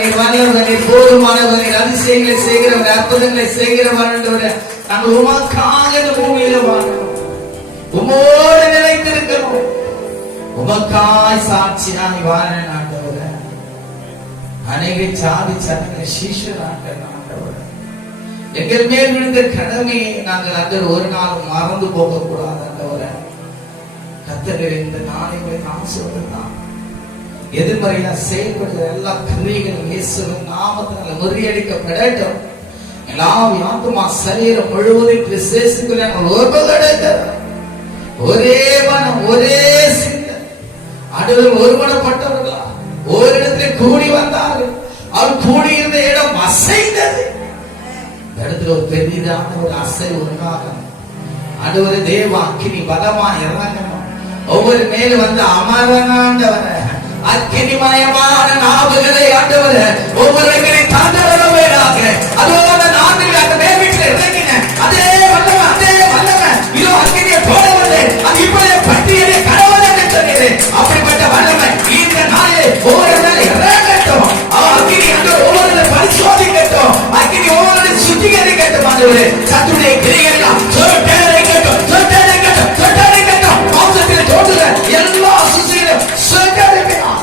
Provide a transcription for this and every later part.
நீ வல்லவர், நீ போதுமானவர், நீ அதிசயங்களை செய்கிறவர், அற்புதங்களை செய்கிறவர் என்றவரை நாங்கள் உமக்காக இந்த பூமியில வாழ்கிறோம். உமோடு நிலைத்திருக்கிறோம். உமக்காய் சாட்சியாய் வாழ ஆண்டவரே. அநேக சாதி சனங்களை சீஷராக ஆண்டவரே, எங்கள் மேல் விழுந்த கடமையை நாங்கள் அந்த ஒரு நாள் மறந்து போக கூடாது ஆண்டவரே. கர்த்தரே, இந்த நாளை ஆசீர்வதித்தார். எதிர்மறையா செயல்படுகிற எல்லா கிரியைகளும் இயேசுவின் நாமத்தினால முறியடிக்கப்படட்டும். எல்லா ஆத்துமா சரீரம் முழுவதும் கிறிஸ்துவுக்குள்ளே ஒரே மனம், ஒரே சிந்தை. ஆண்டவர் ஒருமனப்பட்டவர்களா ஓரிடத்தில் கூடி வந்தார்கள். அவர் கூடியிருந்த இடம் அசைந்தது. இடத்துல ஒரு பெரிதான ஒரு அசை உண்டாகணும். ஆண்டவர் தேவ அக்கினி பலமா இறங்கணும். ஒவ்வொரு மேலும் வந்து அமரனாண்டவரை அக்கினிமயமான நாவுகளை ஆண்டவரை ஒவ்வொருவரை தாண்டவராக அதோட நான்கு அந்த மேல் வீட்டில் இறங்கின அதே வல்லவன், அதே வல்லவன் இதோ அக்கினியை போடவில்லை. அது இப்போதே பட்டியலை கடவுள் என்று சொன்னது. அப்படிப்பட்ட வல்லவன் இந்த நாளில் ஒவ்வொரு நாள் இறங்கட்டும். அக்கினி அங்கே ஒவ்வொரு பரிசோதிக்கட்டும். அக்கினி ஒவ்வொரு சுத்திகரிக்கட்டும். ஆண்டவரே, சத்துடைய கிரியைகள் சொட்டரை கட்டும், சொட்டரை கட்டும், சொட்டரை கட்டும். மாம்சத்தில் தோன்றுகிற எல்லா சுசிகளும் சொட்டரைக்கட்டும்.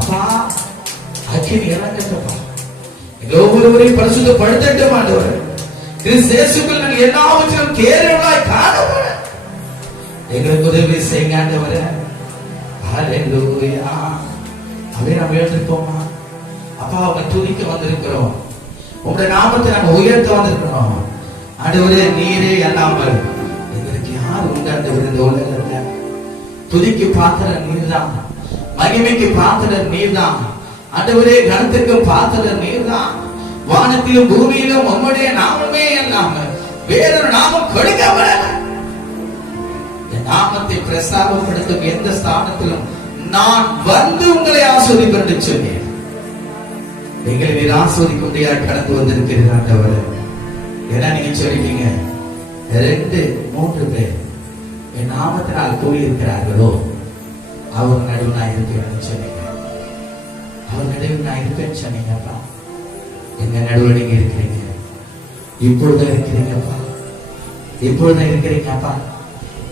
அப்பா, அக்கினி இறங்கட்டும். ஒவ்வொருவரையும் பரிசுத்தப்படுத்தட்டும். ஆண்டவரே, கிறிஸ்து இயேசுக்குள் நாங்கள் எல்லாவற்றிலும் தேர்வுகளாய் காணப்பட எங்களுக்கு உதவி செய்யுங்க ஆண்டவரே. ஹல்லேலூயா. அப்படியே நாம் எழுந்திருப்போமா? அப்பா, அவங்க துதிக்க வந்திருக்கிறோம். உங்களுடைய நாமத்தை நாங்கள் உயர்த்த வந்திருக்கிறோம். ஆண்டவரே, நீரே அல்லாமல் எங்களுக்கு யார் உண்டு ஆண்டவரே? இந்த உலகத்துல துதிக்கு பாத்திர நீர்தான், மகிமைக்கு பாத்திர நீர்தான். ஆண்டவரே, கனத்திற்கு பாத்திர நீர்தான். வானத்திலும் பூமியிலும் உம்முடைய நாமமே அல்லாமல் வேறொரு நாமம் கொடுக்கப்பட நாமத்தை பிரஸ்தாபப்படுத்தும் எந்த ஸ்தானத்திலும் நான் வந்து உங்களை ஆஸ்வதிப்பேன் என்று சொன்னேன். எங்களை நீர் ஆஸ்வதிக்கும்படியா கடந்து வந்திருக்கிறீர்கள் ஆண்டவரே. ஏன்னா நீங்க சொல்லிட்டீங்க, 2-3 பேர் என் நாமத்தினால் கூடியிருக்கிறார்களோ அவர் நடுவு நான் இருப்பேன் சொன்னீங்க. அவர் நடுவு நான் இருப்பேன்னு சொன்னீங்கப்பா. எங்க நடுவில் நீங்க இருக்கிறீங்க. இப்பொழுதும் இருக்கிறீங்கப்பா. இப்பொழுதும் இருக்கிறீங்கப்பா.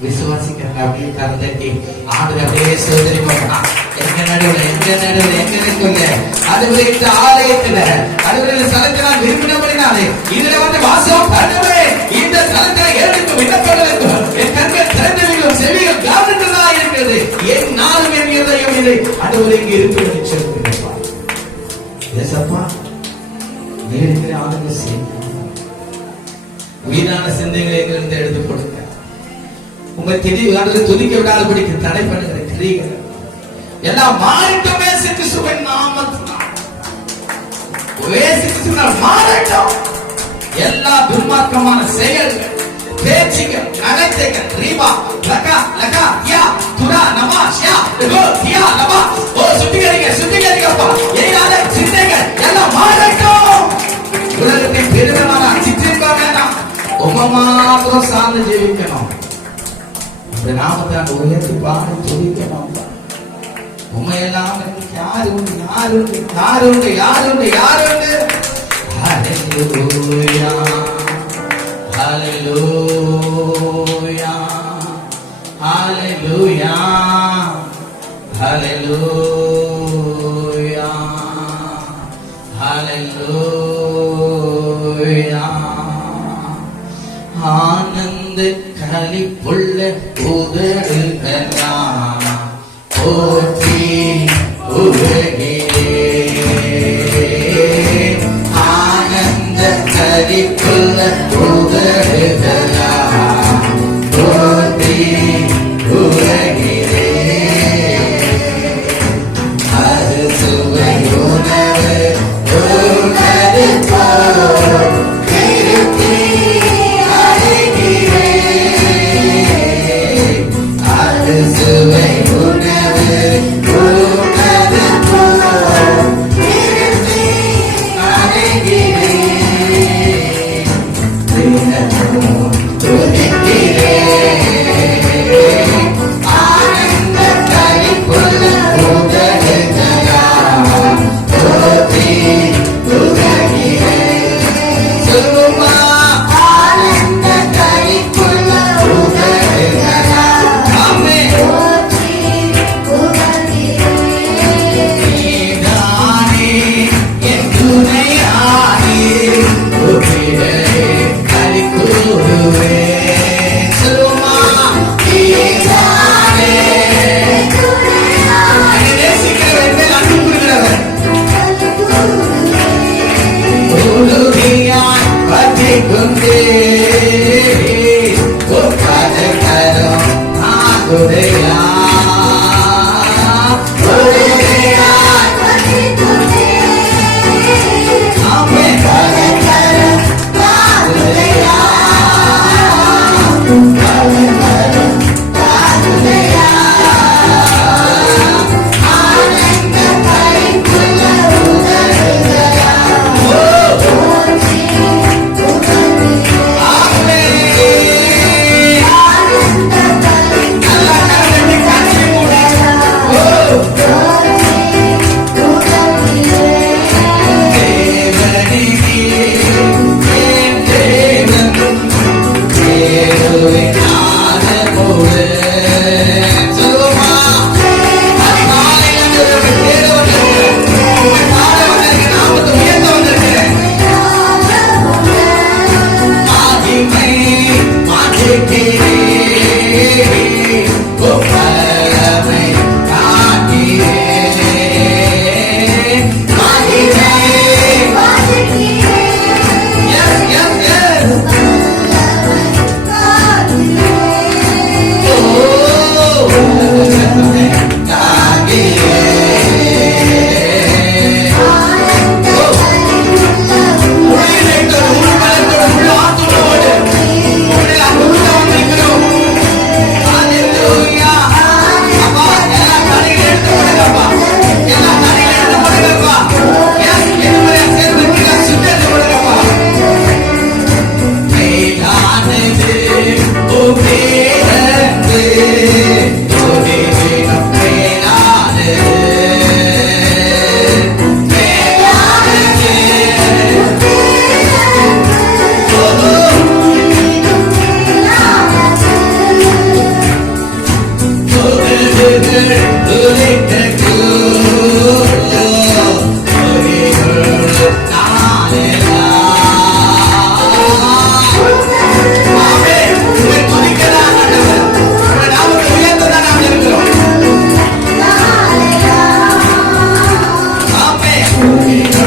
விசுவாசிக்கிறாங்க. அப்படியே கருந்தட்டி ஆண்டு அப்படியே சோதனை பண்ணலாம். எங்க நடுவில், எங்க நடுவில், எங்க இருக்குங்க. அதுவரை இந்த ஆலயத்துல அதுவரை ஸ்தலத்தினால் விரும்பினபடினாலே இதுல வந்து வாசம் பண்ணுவே. இந்த ஸ்தலத்தில ஏழுக்கு விண்ணப்பங்களுக்கு என் கண்கள் திறந்தவைகளும் செவிகள் கவனித்ததா இருக்கிறது. என் நாளும் என் இதயம் இல்லை. அதுவரை இங்க இருப்பது சொல்லுங்கப்பா. ஏசப்பா, இருக்கிற ஆளுங்க வீணான சிந்தைகளை எங்களுக்கு எடுத்து கொடுங்க. உங்க திடீர் துதிக்க விடாதபடிக்கு தடை பண்ணுகிற கிரியைகள் எல்லாம் மாறட்டுமே. கிறிஸ்துவின் நாமத்தினால் மாறட்டும். எல்லா துர்மார்க்கமான செயல்கள், பேச்சுகள், நடத்தைகள் ரீபா லகா லகா யா துரா நமா ஷா கோ தியா நமா ஓ சுத்திகரிங்க, சுத்திகரிங்கப்பா. ஏனால சிந்தைகள் எல்லாம் மாறட்டும். உலகத்தின் பெருமையான சித்திரிக்க வேண்டாம். உமாத்திரம் சார்ந்து ஜீவிக்கணும். அந்த நாமத்தை உயர்த்தி பாடி துதிக்கணும். உண்மையெல்லாம் யாரு உண்டு, யாரு உண்டு, யாரு உண்டு, யாரு உண்டு, யாரு உண்டு. ஹல்லேலூயா, ஹல்லேலூயா, ஹல்லேலூயா, ஹல்லேலூயா, ஹல்லேலூயா. ஆனந்த களிப்புள்ள உதடுகளால் போற்றி உலகிலே. ஆனந்த களிப்புள்ள உதடுகளால் போற்றி உலகிலே. அது சுவை உணவு உணவு போல் சுவை உணவு உணவு போல்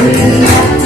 I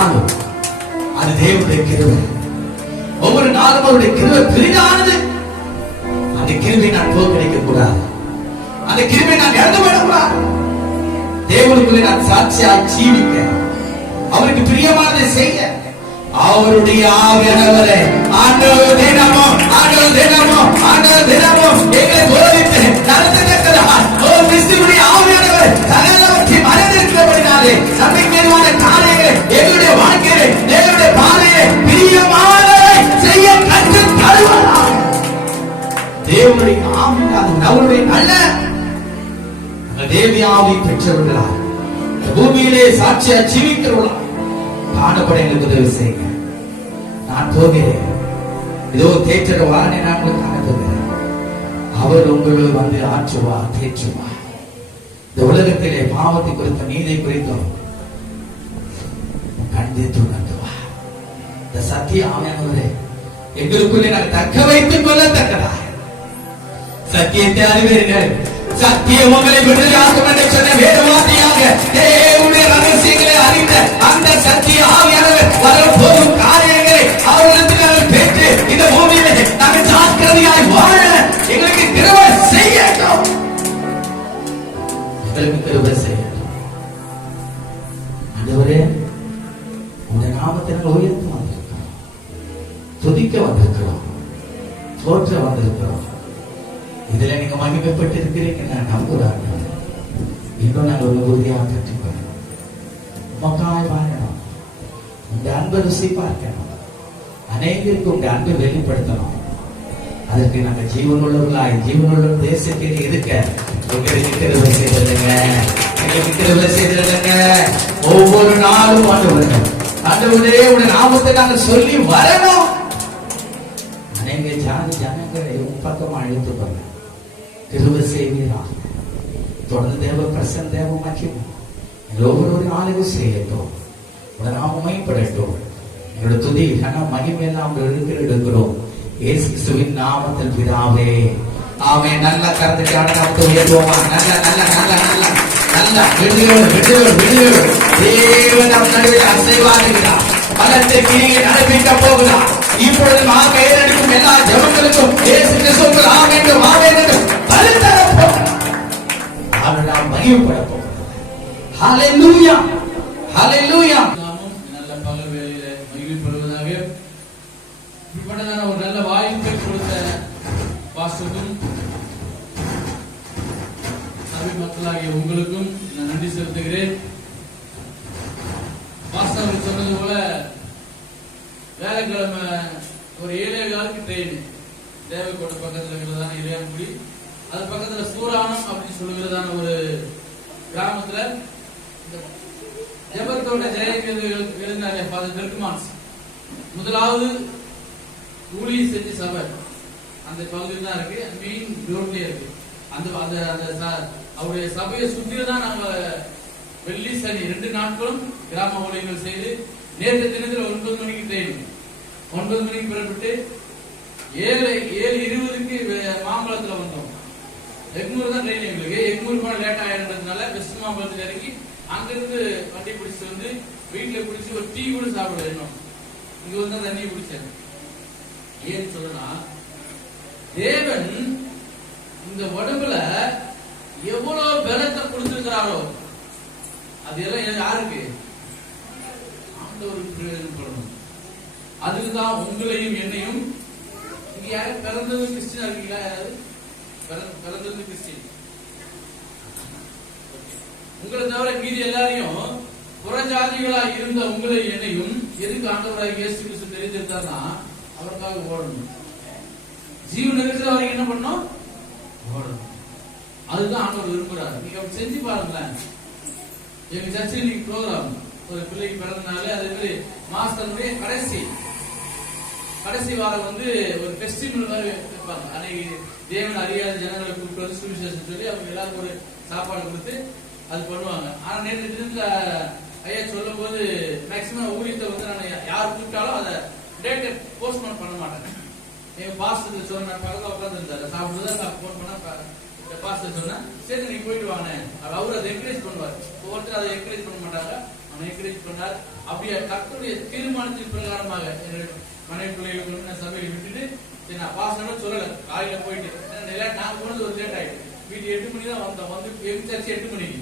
நாளும் அது தேவனுடைய கிருபை. ஒவ்வொரு நாளும் அவருடைய கிருபை பெரிதானது. அந்த கிருபை நான் தோற்கடிக்க கூடாது. அந்த கிருபை நான் இழந்து விடக்கூடாது. தேவனுக்குள்ளே நான் சாட்சியா ஜீவிக்க, அவருக்கு பிரியமானதை செய்ய அவருடைய ஆவியானவரை ஆண்டவர் தினமும் எங்களை போதித்து நடத்தத்தக்கதாக கிறிஸ்துவின் ஆவியானவர் சகலவற்றையும் அறிந்திருக்கிறபடினாலே சபைக்குமான காரியங்களை எங்களுடைய வாழ்க்கையை தேவனுடைய பாதையை பிரியமானதை செய்ய கற்றுத் தருவாராக. தேவனுடைய ஆவியானவர் அவருடைய நல்ல தேவ ஆவி பெற்றவர்களா பூமியிலே சாட்சியா ஜீவிக்கிறவர்களா காணப்பட எனக்கு உதவி செய்யுங்க. நான் போகிறேன், இதோ தேற்ற வாரனை நான் காண போகிறேன். அவர் உங்களோடு வந்து ஆற்றுவார், தேற்றுவார். இந்த உலகத்திலே பாவத்தை குறித்த நீதி குறித்தும் கண்டித்து உணர்த்துவார். இந்த சத்திய ஆவியானவரே எங்களுக்குள்ளே நாங்கள் தக்க வைத்துக் கொள்ளத்தக்கதா சத்தியத்தை அறிவீர்கள். சத்தியம் உங்களை விடுதலையாக்கும் என்று சொன்ன வேதவாதியாக தேவனுடைய ரகசியங்களை அறிந்த அந்த சத்திய ஆவியானவர் வரப்போகும் காரியங்களை அவர்களுக்கு பெற்று இந்த பூமியிலே நாங்கள் ஜாக்கிரதையாய் வாழ எங்களுக்கு கிருபை செய்யட்டும். எங்களுக்கு கிருபை செய்யட்டும். ஆண்டவரே, உங்களுடைய நாமத்தை நாங்கள் உயர்த்த வந்திருக்கிறோம், துதிக்க வந்திருக்கிறோம், போற்ற வந்திருக்கிறோம். இதுல நீங்க மகிமைப்பட்டு இருக்கிறீங்க நான் நம்புறாங்க. இன்னும் நாங்கள் ஒரு உறுதியாக கற்றுக்கொள்ளணும். உமக்காய் வாழணும். உங்க அன்பை ருசி பார்க்கணும். அநேகருக்கு உங்க அன்பை வெளிப்படுத்தணும். அதற்கு நாங்கள் ஜீவனுள்ளவர்களாய் ஜீவனுள்ள தேசத்தில் இருக்க உங்களுக்கு கிருபை செய்திருங்க. எங்களுக்கு கிருபை செய்திருங்க. ஒவ்வொரு நாளும் ஆண்டவரே உடைய நாமத்தை நாங்கள் சொல்லி வரணும். அநேக ஜனங்களை பக்கம் அழைத்து கிருபை செய்வீரா. தொடர்ந்து தேவ பிரசன்ன தேவ மகிமை ஒவ்வொரு நாளையும் செய்யட்டும். உடைய நாமம் மைப்படட்டும். எங்களோட துதி கன மகிமை எல்லாம் எடுக்கிறோம். இயேசு கிறிஸ்துவின் நாமத்தில் பிதாவே ஆமென். நல்ல கருத்துக்கான நாமத்தை உயர்த்துவோமா? நல்ல நல்ல நல்ல நல்ல நல்ல விடுதலை தேவன் நம் நடுவில் அசைவாடுகிறார். பலத்தை கிரியை நடப்பிக்க போகிறார். இப்பொழுது கையெடுக்கும் எல்லா ஜெபங்களுக்கும் இயேசு கிறிஸ்து ஆமென் என்று பரிதரப்போம். நாம் மகிமைப்பட போகிறோம். ஹல்லேலூயா, ஹல்லேலூயா. நாமும் நல்ல பகல் வேளையிலே மகிமைப்படுவதாக. இப்படிப்பட்டதான ஒரு நல்ல வாய்ப்பை கொடுத்த பாஸ்டருக்கும் சபை மக்களாகிய உங்களுக்கும் நான் நன்றி செலுத்துகிறேன். பாஸ்டர் சொன்னது போல வேலைக்கிழமை ஒரு 7:15 ட்ரெயின் தேவைக்கோட்டை பக்கத்தில் இருக்கிறதான இளையாங்குடி, அது பக்கத்துல சூரானம் அப்படின்னு சொல்லுகிறதான ஒரு கிராமத்துல ஜெபத்தோட ஜெயகேது எழுதினாரே ஃபாதர் பெர்க்மான்ஸ், முதலாவது ஊழி செஞ்சு சபை அந்த பகுதியில் தான் இருக்கு. மெயின் ரோட்லயே இருக்கு. அந்த அவருடைய சபையை சுற்றி தான் நாங்க வெள்ளி சனி 2 நாட்களும் கிராம ஊழியர்கள் செய்து நேற்று தினத்தில் 9 மணிக்கு ட்ரெயின் 9 மணிக்கு புறப்பட்டு 7:20க்கு மாம்பழத்துல வந்தோம். எக்மூர் தான் ட்ரெயின் எங்களுக்கு. எக்மூர் போன லேட் ஆயிருந்ததுனால வெஸ்ட் மாம்பழத்துல இறங்கி அங்கிருந்து வண்டி பிடிச்சிட்டு வந்து வீட்டுல பிடிச்சி ஒரு டீ கூட சாப்பிட வேணும். இங்க வந்து தண்ணி குடிச்சேன். ஏன்னு சொல்றா, தேவன் இந்த உடம்புல எவ்வளவு பலத்தை கொடுத்திருக்கிறாரோ அது எல்லாம் யாருக்கு? ஆண்டவருக்கு பிரயோஜனப்படணும். அதுக்குதான் உங்களையும் என்னையும் இங்க யாரும் பிறந்தது கிறிஸ்டினா இருக்கீங்களா? யாராவது பிறந்தது கிறிஸ்டின்? உங்களை தவிர மீதி எல்லாரையும் புறஜாதிகளா இருந்த உங்களை என்னையும் எதுக்கு ஆண்டவராக இயேசு கிறிஸ்து தெரிஞ்சிருந்தாருன்னா அவருக்காக ஓடணும். ஜீவன் இருக்கிற வரைக்கும் என்ன பண்ணணும்? ஓடணும். அதுதான் ஆண்டவர் விரும்புறாரு. நீங்க அப்படி செஞ்சு பாருங்களேன். எங்க சர்ச்சில் இன்னைக்கு ப்ரோக்ராம், ஒரு பிள்ளைக்கு பிறந்தனால அதே மாதிரி மாஸ்டருடைய கடைசி வாரம் வந்து ஒரு ஃபெஸ்டிவல் மாதிரி வைப்பாங்க. அன்னைக்கு தேவன் அறியாத ஜனங்களை கூப்பிட்டு வந்து சுவிசேஷம் சொல்லி அவங்க எல்லாருக்கும் ஒரு சாப்பாடு கொடுத்து அது பண்ணுவாங்க. ஆனா நேற்று தினத்துல ஐயா சொல்லும் போது மேக்சிமம் ஊழியத்தை வந்து நான் யார் கூப்பிட்டாலும் அதை டேட்டை போஸ்ட்போன் பண்ண மாட்டேன். எங்க பாஸ்டர் சொன்ன பக்கத்துல உட்காந்து இருந்தாரு, சாப்பிட்டுதான் போன் பண்ணா பாஸ்டர் சொன்னேன், சரி நீங்க போயிட்டு வாங்க. அவரு அதை என்கரேஜ் பண்ணுவார். ஒவ்வொருத்தரும் அதை என்கரேஜ் பண்ண மாட்டாங்க. என்கரேஜ் பண்ணார். அப்படியே கர்த்தருடைய தீர்மானத்தின் பிரகாரமாக மனைவி பிள்ளைகளுக்கு நான் சபையை விட்டுட்டு நான் பாசனோட சொல்லல. காலையில போயிட்டு நான் போனது ஒரு லேட் ஆயிட்டு வீட்டு 8 மணி தான் வந்தோம். வந்து எரிச்சாச்சு 8 மணிக்கு.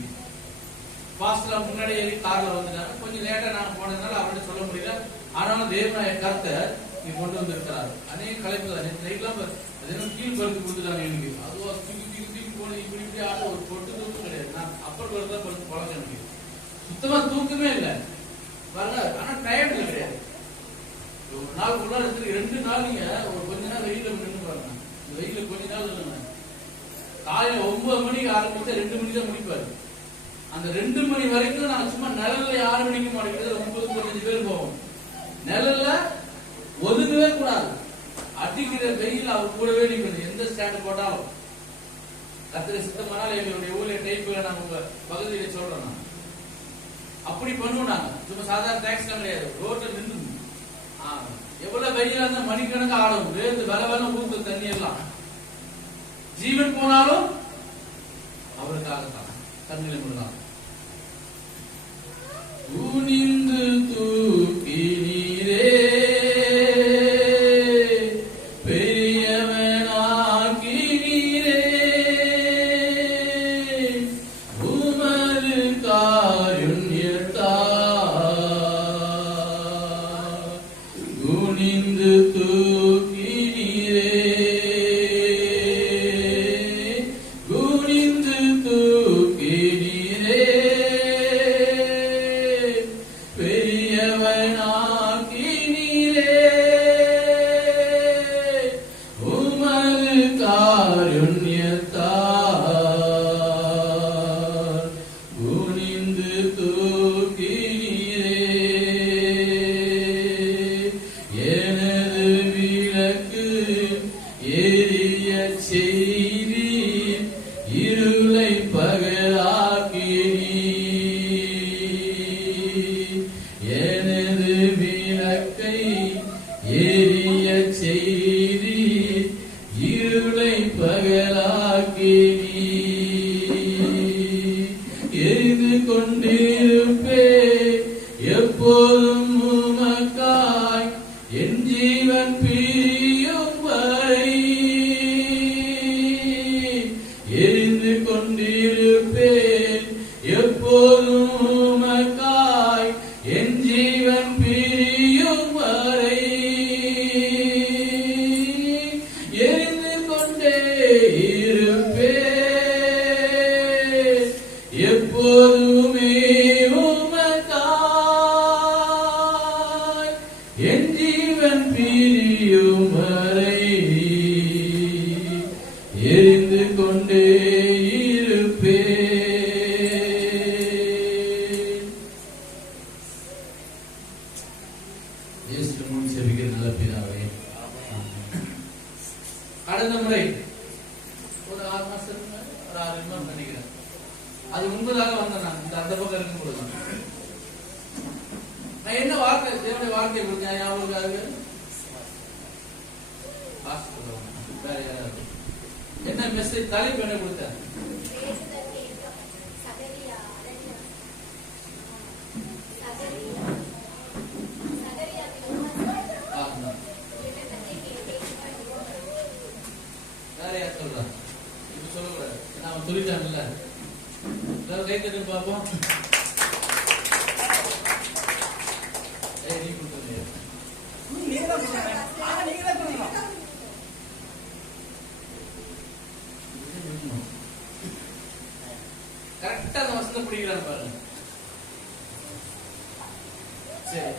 பாஸ்டர் முன்னாடி ஏறி கார்ல வந்துட்டாங்க. கொஞ்சம் லேட்டா நான் போனதுனால அவர்கிட்ட சொல்ல முடியல. ஆனாலும் தேவனாய கருத்தை நீ கொண்டு வந்திருக்கிறாரு. அநேக கலைப்பு தான் நைட்லாம் அது கீழ் பருத்து கொடுத்துட்டாங்க எனக்கு. அதுவா தூக்கி போன இப்படி இப்படி ஆட ஒரு பொட்டு தூக்கம் கிடையாது. நான் அப்பர் பருத்து தான் பருத்து பழக்கம் எனக்கு. சுத்தமா தூக்கமே இல்லை பாருங்க. ஆனா டயர்ட்ல கிடையாது. ஒரு நாள் ஒரு நாள் எடுத்து 2 நாள் நீங்க ஒரு கொஞ்ச நாள் வெயில நின்று பாருங்க. இந்த வெயில கொஞ்ச நாள் சொல்லுங்க. காலையில 9 மணிக்கு ஆரம்பிச்சா 2 மணி தான் முடிப்பாரு. அந்த 2 மணி வரைக்கும் நாங்க சும்மா நிழல்ல 6 மணிக்கு மாடிக்கிறது 30-15 பேர் போவோம். நிழல்ல ஒதுங்கவே கூடாது. அடிக்கிற வெயில் அவர் கூடவே நிற்கணும். எந்த ஸ்டாண்ட் போட்டாலும் கத்திர சித்தமானால எங்களுடைய ஊழிய டைப்புல நாங்க உங்க பகுதியில சொல்றோம். அப்படி பண்ணுவோம் நாங்க. சும்மா சாதாரண டாக்ஸ் கிடையாது. ரோட்ல நின்று எவ்வளவு வெயிலா இருந்தா மணிக்கணக்கு ஆடும். வேறு வேலை ஊத்து தண்ணி எல்லாம் ஜீவன் போனாலும் அவருக்காகத்தான் கண்ணில முன்னாள் துணிந்து தூக்கி நீரே பெரியவனாக்கி நீரே உமது காருண்யத்தா குனிந்து தூக்கி நீரே குனிந்து தூக்கி நீரே பெரியவனாக்கி நீரே உமது காருண்யத்தால் குனிந்து தூக்கி நீரே எனது விளக்கு எரிய செய்தி இருளை பகலாக்கி எனது விளக்கை எரிய செய்தி இருளை பகலாக்கி எரிந்து கொண்டிருப்பே எப்போதும் உமக்காய் என் ஜீவன் பிரியும் வரை எரிந்து கொண்டிருப்பேன் எப்போதும் உமக்காய் என் ஜீவன் பிரியும் வரை எரிந்து கொண்டே இருப்பேன் எப்போதுமே உமக்காய் என் ஜீவன் பிரியும் வரை எரிந்து கொண்டே இருப்பேன். இயேசுவின் செபிக்கிற நல்ல பிதாவே, கடந்த முறை ஒரு 6 மாசம் ஒரு 6 மாதம் நினைக்கிறேன். அது முன்பதாக வந்தேன் நான் இந்த அந்த பக்கம் இருக்கும் பொழுது நான் என்ன வார்த்தை தேவனுடைய வார்த்தை கொடுத்தேன் ஞாபகம் வேற யாராவது என்ன மெசேஜ் தலைப்பு என்ன கொடுத்தேன்? வேற யார் சொல்றா? இப்ப சொல்லக்கூடாது. நான் சொல்லிட்டாங்கல்ல. கை தட்டு பாப்போம். நீ கொடுத்தீங்க கரெக்டா அந்த வசனத்தை பிடிக்கிறான்னு பாருங்க. சரி,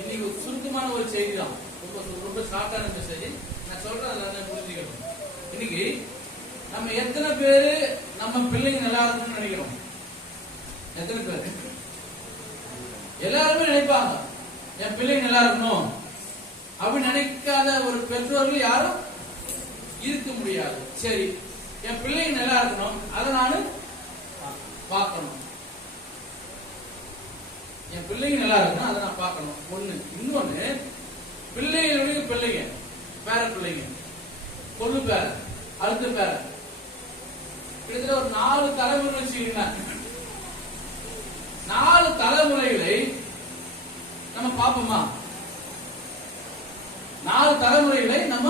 இன்னைக்கு சுருக்கமான ஒரு செய்தி தான். ரொம்ப ஷார்ட்டான மெசேஜ். நான் சொல்றேன், அதை புரிஞ்சுக்கணும். இன்னைக்கு நம்ம எத்தனை பேரு நம்ம பிள்ளைங்க நல்லா இருக்கணும்னு நினைக்கிறோம்? எத்தனை பேர்? எல்லாருமே நினைப்பாங்க என் பிள்ளைங்க நல்லா இருக்கணும் அப்படின்னு. நினைக்காத ஒரு பெற்றோர்கள் யாரும் இருக்க முடியாது. சரி, என் பிள்ளைங்க நல்லா இருக்கணும், அதை நானு பார்க்கணும். என் பிள்ளைங்க நல்லா இருக்கணும், அதை நான் பார்க்கணும். ஒண்ணு. இன்னொன்னு, பிள்ளைகளுடைய பிள்ளைங்க, பேர பிள்ளைங்க, கொள்ளு பேர, அடுத்த பேர, கிட்டத்தட்ட ஒரு 4 தலைமுறை வச்சுக்கீங்களா? 4 தலைமுறைகளை நம்ம பார்ப்போமா? 4 தலைமுறைகளை நம்ம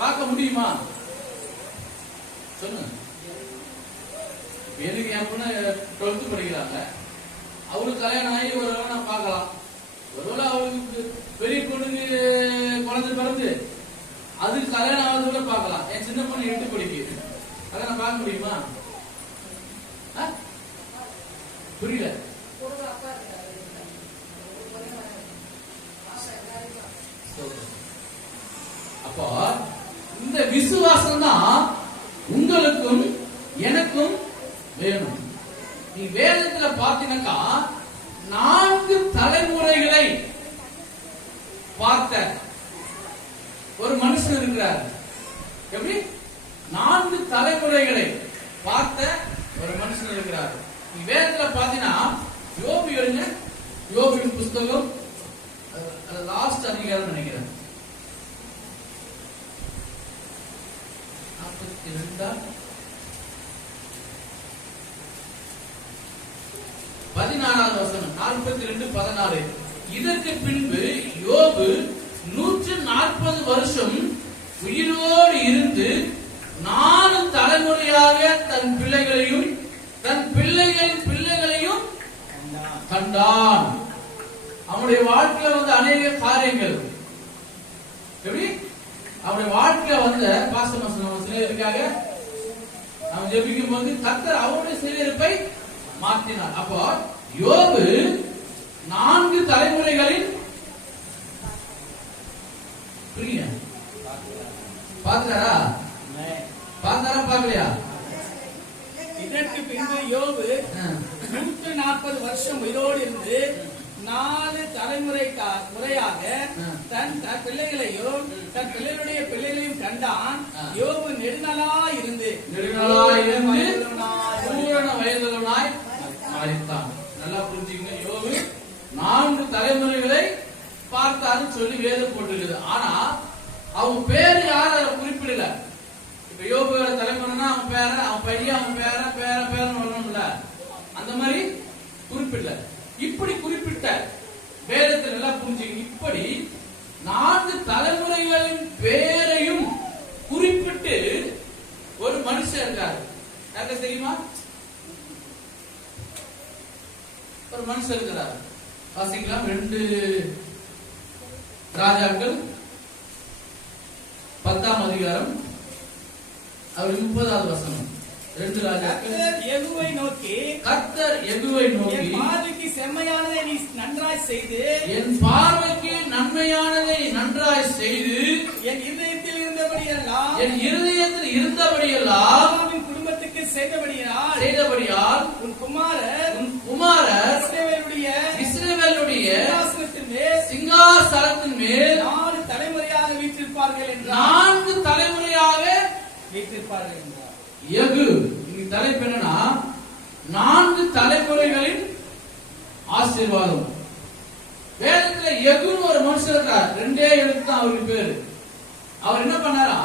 பார்க்க முடியுமா? சொல்லுங்க. எனக்கு என் பொண்ணு 12th படிக்கிறாங்க. அவளுக்கு கல்யாணம் ஆகி ஒரு வேளை நான் பார்க்கலாம். ஒருவேளை அவளுக்கு பெரிய பொண்ணுக்கு குழந்தை பிறந்து அதுக்கு கல்யாணம் ஆகுது கூட பார்க்கலாம். என் சின்ன பொண்ணு 8 படிக்குது. அதை நான் பார்க்க முடியுமா? புரியல. அப்போ இந்த விசுவாசம் தான் உங்களுக்கும் எனக்கும் வேணும். நீ வேதத்துல பாத்தீங்கன்னா 4 தலைமுறைகளை பார்த்த ஒரு மனுஷன் இருக்கிறார். எப்படி? 4 தலைமுறைகளை பார்த்த ஒரு மனுஷன் இருக்கிறார். நீ வேதத்துல பாத்தீங்கன்னா யோபு எழுதின யோபுவின் புஸ்தகம் லாஸ்ட் அதிகாரம் நினைக்கிறேன். 14வது வசனம். 42:16. இதற்கு பின்பு யோபு 140 வருஷம் உயிரோடு இருந்து 4 தலைமுறையாக தன் பிள்ளைகளையும் தன் பிள்ளைகளின் பிள்ளைகளையும் கண்டான். அவனுடைய வாழ்க்கையில அநேக காரியங்கள் எப்படி அவருடைய வாழ்க்கையில பாசமசனம் சிலையிருக்காக நாம் ஜெபிக்கும் போது கர்த்தர் அவருடைய சிலையிருப்பை மாற்றினார். அப்போ யோபு 4 தலைமுறைகளில் பார்த்தாரா? பார்க்கலையா? இதற்கு பின்பு யோபு 140 வருஷம் உயிரோடு இருந்து 4 முறையாக தன் பிள்ளைகளையும் தன் பிள்ளைகளுடைய பிள்ளைகளையும் கண்டான். யோபு நெடுநாளா இருந்து பூரண வயதுள்ளவனாய் மரித்தான். நல்லா புரிஞ்சுங்க. யோபு 4 தலைமுறைகளை பார்த்தாருன்னு சொல்லி வேதம் போட்டுருக்குது. ஆனா அவங்க பேரு யாரும் குறிப்பிடல. இப்ப யோபு தலைமுறைனா அவன் பேர அவன் பையன் அவன் பேரன் வரணும்ல, அந்த மாதிரி குறிப்பிடல. இப்படி குறிப்பிட்ட வேதத்தில் எல்லாம் புரிஞ்சுங்க. இப்படி 4 தலைமுறைகளின் பேரையும் குறிப்பிட்டு ஒரு மனுஷன் இருக்காரு. யாருக்கு தெரியுமா? ஒரு மனுஷன் இருக்கிறார். வாசிக்கலாம். 2 ராஜாக்கள் 10ஆம் அதிகாரம் அவர் 30வது வசனம். 2 ராஜாக்கள். யெகூவை நோக்கி கர்த்தர் யெகூவை நோக்கி என் பார்வைக்கு செம்மையானதை நீ நன்றாய் செய்து என் பார்வைக்கு நன்மையானதை நன்றாய் செய்து என் இதயத்தில் இருந்தபடியெல்லாம் ஆபிரகாமின் குடும்பத்துக்கு செய்தபடியால் உன் குமாரர் இஸ்ரவேலுடைய சிங்காசனத்தின் மேல் 4 தலைமுறையாக வீற்றிருப்பார்கள் என்றார். 4 தலைமுறையாக வீற்றிருப்பார்கள் என்றார். யெகூ இன்னைக்கு தலைப்பு என்னன்னா 4 தலைமுறைகளின் ஆசீர்வாதம். வேதத்துல யெகூன்னு ஒரு மனுஷன் இருக்கார். 2 எழுத்து தான் அவருக்கு பேரு. அவர் என்ன பண்ணாரா?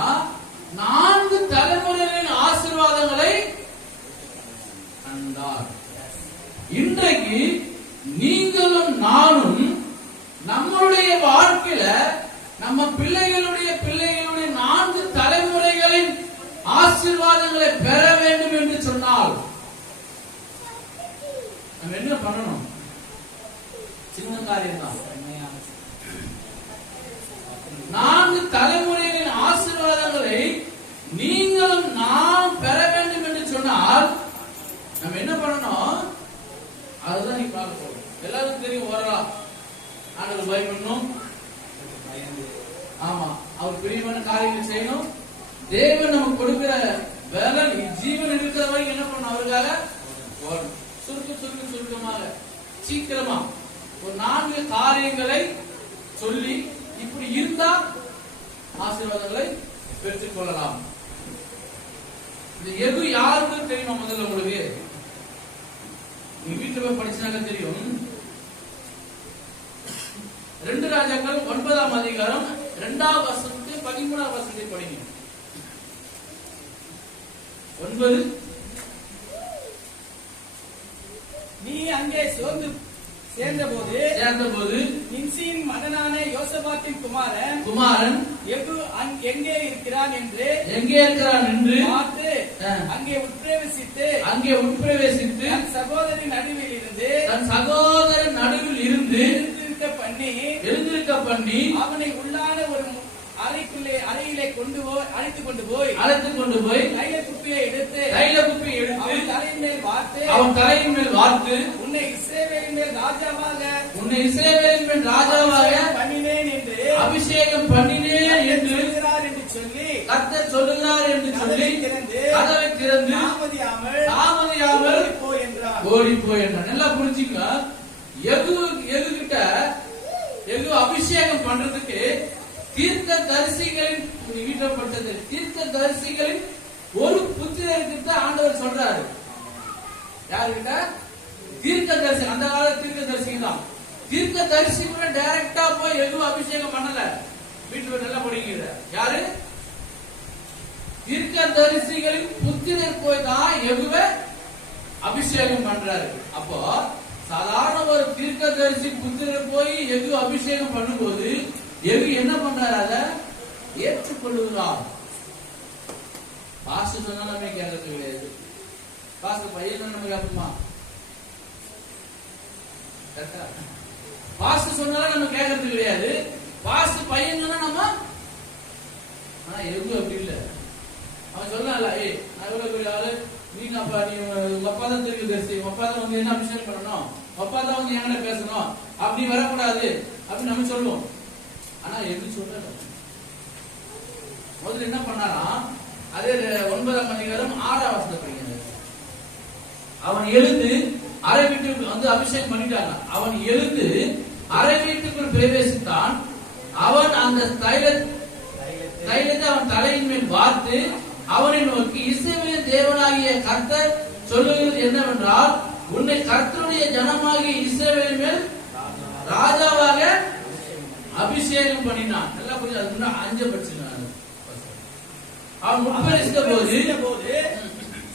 4 தலைமுறைகளின் ஆசீர்வாதங்களை கண்டார். இன்றைக்கு நீங்களும் நானும் நம்மளுடைய வாழ்க்கையில நம்ம பிள்ளைகளுடைய 4 தலைமுறைகளின் ஆசீர்வாதங்களை பெற வேண்டும் என்று சொன்னால் நம்ம என்ன பண்ணணும்? சின்ன காரியம் தான். 4 தலைமுறைகளின் ஆசீர்வாதங்களை நீங்களும் நாம் பெற வேண்டும் என்று சொன்னால் நம்ம என்ன பண்ணணும்? அதுதான் நீ பார்க்க போறோம். எல்லாருக்கும் தெரியும். ஓரளவு ஆண்டவர் பயப்படணும். ஆமா, அவர் பிரியமான காரியங்கள் செய்யணும். தேவன் நமக்கு கொடுக்கிற வேலை ஜீவன் இருக்கிற வரைக்கும் என்ன பண்ணணும்? அவருக்காக சுருக்கமாக சீக்கிரமா ஒரு 4 காரியங்களை சொல்லி இப்படி இருந்தா ஆசீர்வாதங்களை பெற்றுக் கொள்ளலாம். இந்த யெகூ யாருன்னு தெரியுமா? முதல்ல உங்களுக்கு நீ வீட்டுல போய் படிச்சாங்க தெரியும். 2 ராஜாக்கள் 9ஆம் அதிகாரம் 2வது வசனத்தை 13வது வசனத்தை படிங்க. 9. நீ அங்கே சேர்ந்தபோது நிம்சியின் மகனான யோசபாத்தின் குமாரன் யெகூ எங்கே இருக்கிறான் என்று பார்த்து அங்கே உட்பிரவேசித்து தன் சகோதரன் நடுவில் இருந்து எழுந்திருக்க பண்ணி அவனை உள்ளான ஒரு அறையிலே அழைத்துக் கொண்டு போய் தைல குப்பியை எடுத்து அவன் தலையின் மேல் வார்த்து உன்னை இஸ்ரவேலின் மேல் ராஜாவாக பண்ணினேன் என்று அபிஷேகம் பண்ணினேன் என்று சொல்லி கர்த்தர் சொல்லுகிறார் என்று சொல்லி கதவை திறந்து தாமதியாமல் ஓடி போய் என்றான். நல்லா புரிஞ்சுக்க, யெகூ அபிஷேகம் பண்றதுக்கு தீர்க்க தரிசிகளின் வீட்டப்பட்டது. தீர்க்க தரிசிகளின் ஒரு புத்திரருக்கு தான் ஆண்டவர் சொல்றாரு. யாருக்கிட்ட? தீர்க்க தரிசி. அந்த கால தீர்க்க தரிசிகள் தான். தீர்க்க தரிசி கூட டைரக்டா போய் யெகூ அபிஷேகம் பண்ணல. வீட்டுல நல்லா படிக்கிற யாரு? தீர்க்க தரிசிகளின் புத்திரர் போய் தான் யெகூவை அபிஷேகம் பண்றாரு. அப்போ சாதாரண ஒரு தீர்க்க தரிசி புத்திரர் போய் யெகூ அபிஷேகம் பண்ணும்போது யெகூ என்ன பண்றாரு? அதை ஏற்றுக்கொள்ளுகிறார். பாஸ்டர் சொன்னா நம்ம கேட்கறது கிடையாது. பாஸ்டர் பையன் நம்ம கேட்போமா? பாஸ்டர் சொன்னாலும் நம்ம கேட்கறது கிடையாது. பாஸ்டர் பையன் சொன்னா நம்ம. ஆனா யெகூ அப்படி இல்ல. அவன் சொல்லல, நான் எவ்வளவு பெரிய ஆளு, நீங்க அப்பா நீ உங்க அப்பா தான் தீர்க்க தரிசி, உங்க அப்பா தான் வந்து என்ன அபிஷேகம் பண்ணணும், உங்க அப்பா தான் வந்து என்கிட்ட பேசணும், அப்படி வரக்கூடாது அப்படின்னு நம்ம சொல்லுவோம். ஆனா யெகூ சொல்லல. முதல்ல என்ன பண்ணாராம்? அதே 9ஆம் அதிகாரம் 6ஆம் வசனத்தை படிங்க. அவன் எழுந்து அறை வீட்டுக்குள் வந்து அபிஷேகம் பண்ணிட்டாங்க. அவன் எழுந்து அறை வீட்டுக்குள் பிரவேசித்தான். அவன் அந்த தைலத்தை அவன் தலையின் மேல் வார்த்து அவனை நோக்கி, இஸ்ரவேலின் தேவனாகிய கர்த்தர் சொல்லுகிறது என்னவென்றால், உன்னை கர்த்தருடைய ஜனமாகிய இஸ்ரவேலின் மேல் ராஜாவாக அபிஷேகம் பண்ணினான். நல்லா புரியுது. அது முன்னாடி 5 படிச்சிருக்காங்க. அவன் உட்பிரவேசித்த போது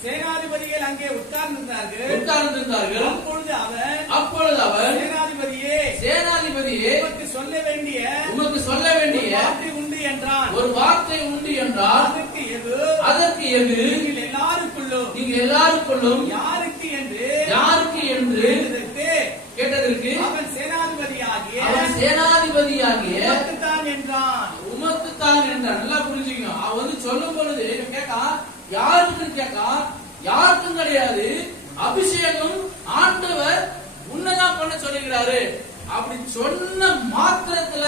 சேனாதிபதிகள் அங்கே உட்கார்ந்திருந்தார்கள். அப்பொழுது அவன் சேனாதிபதியே உமக்கு சொல்ல வேண்டிய வார்த்தை உண்டு என்றான். ஒரு வார்த்தை உண்டு என்றால் அதற்கு யெகூ நீங்கள் எல்லாருக்குள்ளும் யாருக்கு என்று கேட்டதற்கு அவன் சேனாதிபதியாகிய உமக்குத்தான் என்றான். நல்லா புரிஞ்சுக்கணும். அவன் வந்து சொல்லும் பொழுது கேட்டா யாருக்குன்னு கேட்டா யாருக்கும் கிடையாது. அபிஷேகம் ஆண்டவர் உன்னதான் பண்ண சொல்லுகிறாரு. அப்படி சொன்ன மாத்திரத்துல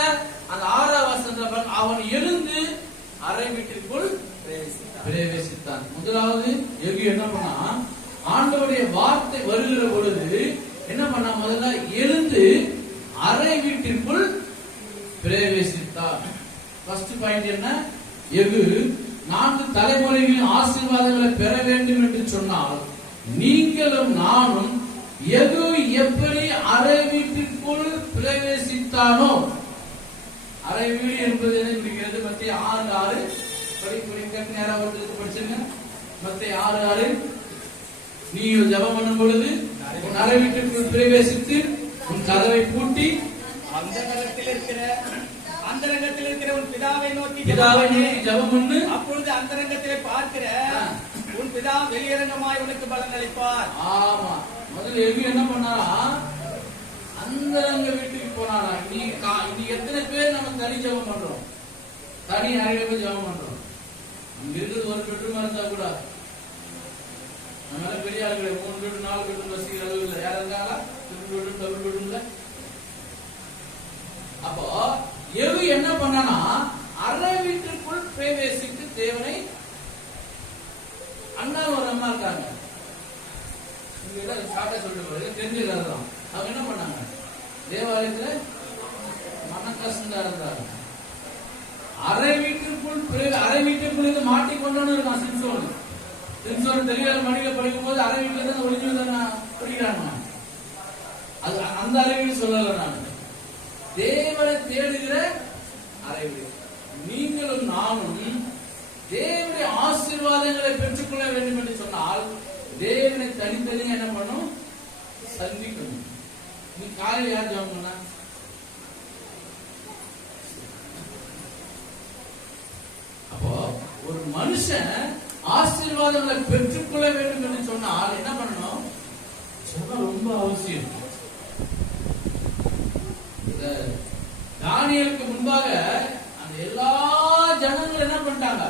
அந்த 6ஆம் வசனத்துல அவன் எழுந்து அறை வீட்டிற்குள் பிரவேசித்தான். முதலாவது யெகூ என்ன பண்ணா? ஆண்டவருடைய வார்த்தை வருகிற பொழுது என்ன பண்ணா? முதல்ல எழுந்து அறை வீட்டிற்குள் பிரவேசித்தான். ஃபர்ஸ்ட் பாயிண்ட் என்ன? யெகூ 4 தலைமுறைகளின் ஆசீர்வாதங்களை பெற வேண்டும் என்று சொன்னால், நீங்களும் நானும் யெகூ எப்படி அறை வீட்டிற்குள் பிரவேசித்தானோ. அறை வீடு என்பது என்ன குறிக்கிறது? மத்தேயு 6:6 படிக்க நேரம் படிச்சுங்க. மத்தேயு 6:6 நீ ஜெபம் பண்ணும் பொழுது உன் அறை வீட்டிற்குள் பிரவேசித்து உன் கதவை பூட்டி அந்தரங்கத்தில் இருக்கிற உன் பிதாவை நோக்கி ஜெபம் பண்ணு. அப்பொழுது அந்தரங்கத்திலே பார்க்கிற உன் பிதா வெளியரங்கமாய் உனக்கு பலன் அளிப்பார். ஆமா. முதல்ல யெகூ என்ன பண்ணாரா? அந்தரங்க வீட்டுக்கு போனாரா? இன்னைக்கு எத்தனை பேர் நம்ம தனி ஜெபம் பண்றோம்? தனி அறையில போய் ஜெபம் பண்றோம். அங்க இருக்கிறது ஒரு பெட்ரூமா இருந்தா கூட நம்மளால பெரிய ஆளுகளை 3 பெட்ரூம் 4 பெட்ரூம் வசிக்கிற அளவு இல்லை. யாரும் இருந்தாங்களா? டபுள் பெட்ரூம்ல. அப்போ யெகூ என்ன பண்ணானா? அறை வீட்டிற்குள் பிரவேசித்து தேவனை. அண்ணா ஒரு அம்மா இருக்காங்க, சொல்லிட்டு தெரிஞ்சுதான். அவங்க என்ன பண்ணாங்க? தேவாலயத்துல மனக்கசந்தா இருந்தாங்க. அறை வீட்டுக்குள் மாட்டிக்கொண்டு இருக்கான். சிம்சோன் தெளிவான மணியில படிக்கும் போது அறை வீட்டுல தான் ஒளிஞ்சு படிக்கிறாங்க. அது அந்த அறை வீடு சொல்லல. நான் தேவனை தேடுகிற அறை வீடு. நீங்களும் நானும் தேவனுடைய ஆசீர்வாதங்களை பெற்றுக்கொள்ள வேண்டும் என்று சொன்னால் தேவனை தனித்தனியாக என்ன பண்ணும்? சந்திக்கணும். நீ காலையில் யார் ஜெபம் பண்ணா? அப்போ ஒரு மனுஷன் ஆசீர்வாதங்களை பெற்றுக்கொள்ள வேண்டும் என்று சொன்னால் என்ன பண்ணணும்? ஜெபம் ரொம்ப அவசியம். தானியேலுக்கு முன்பாக அந்த எல்லா ஜனங்களும் என்ன பண்ணிட்டாங்க?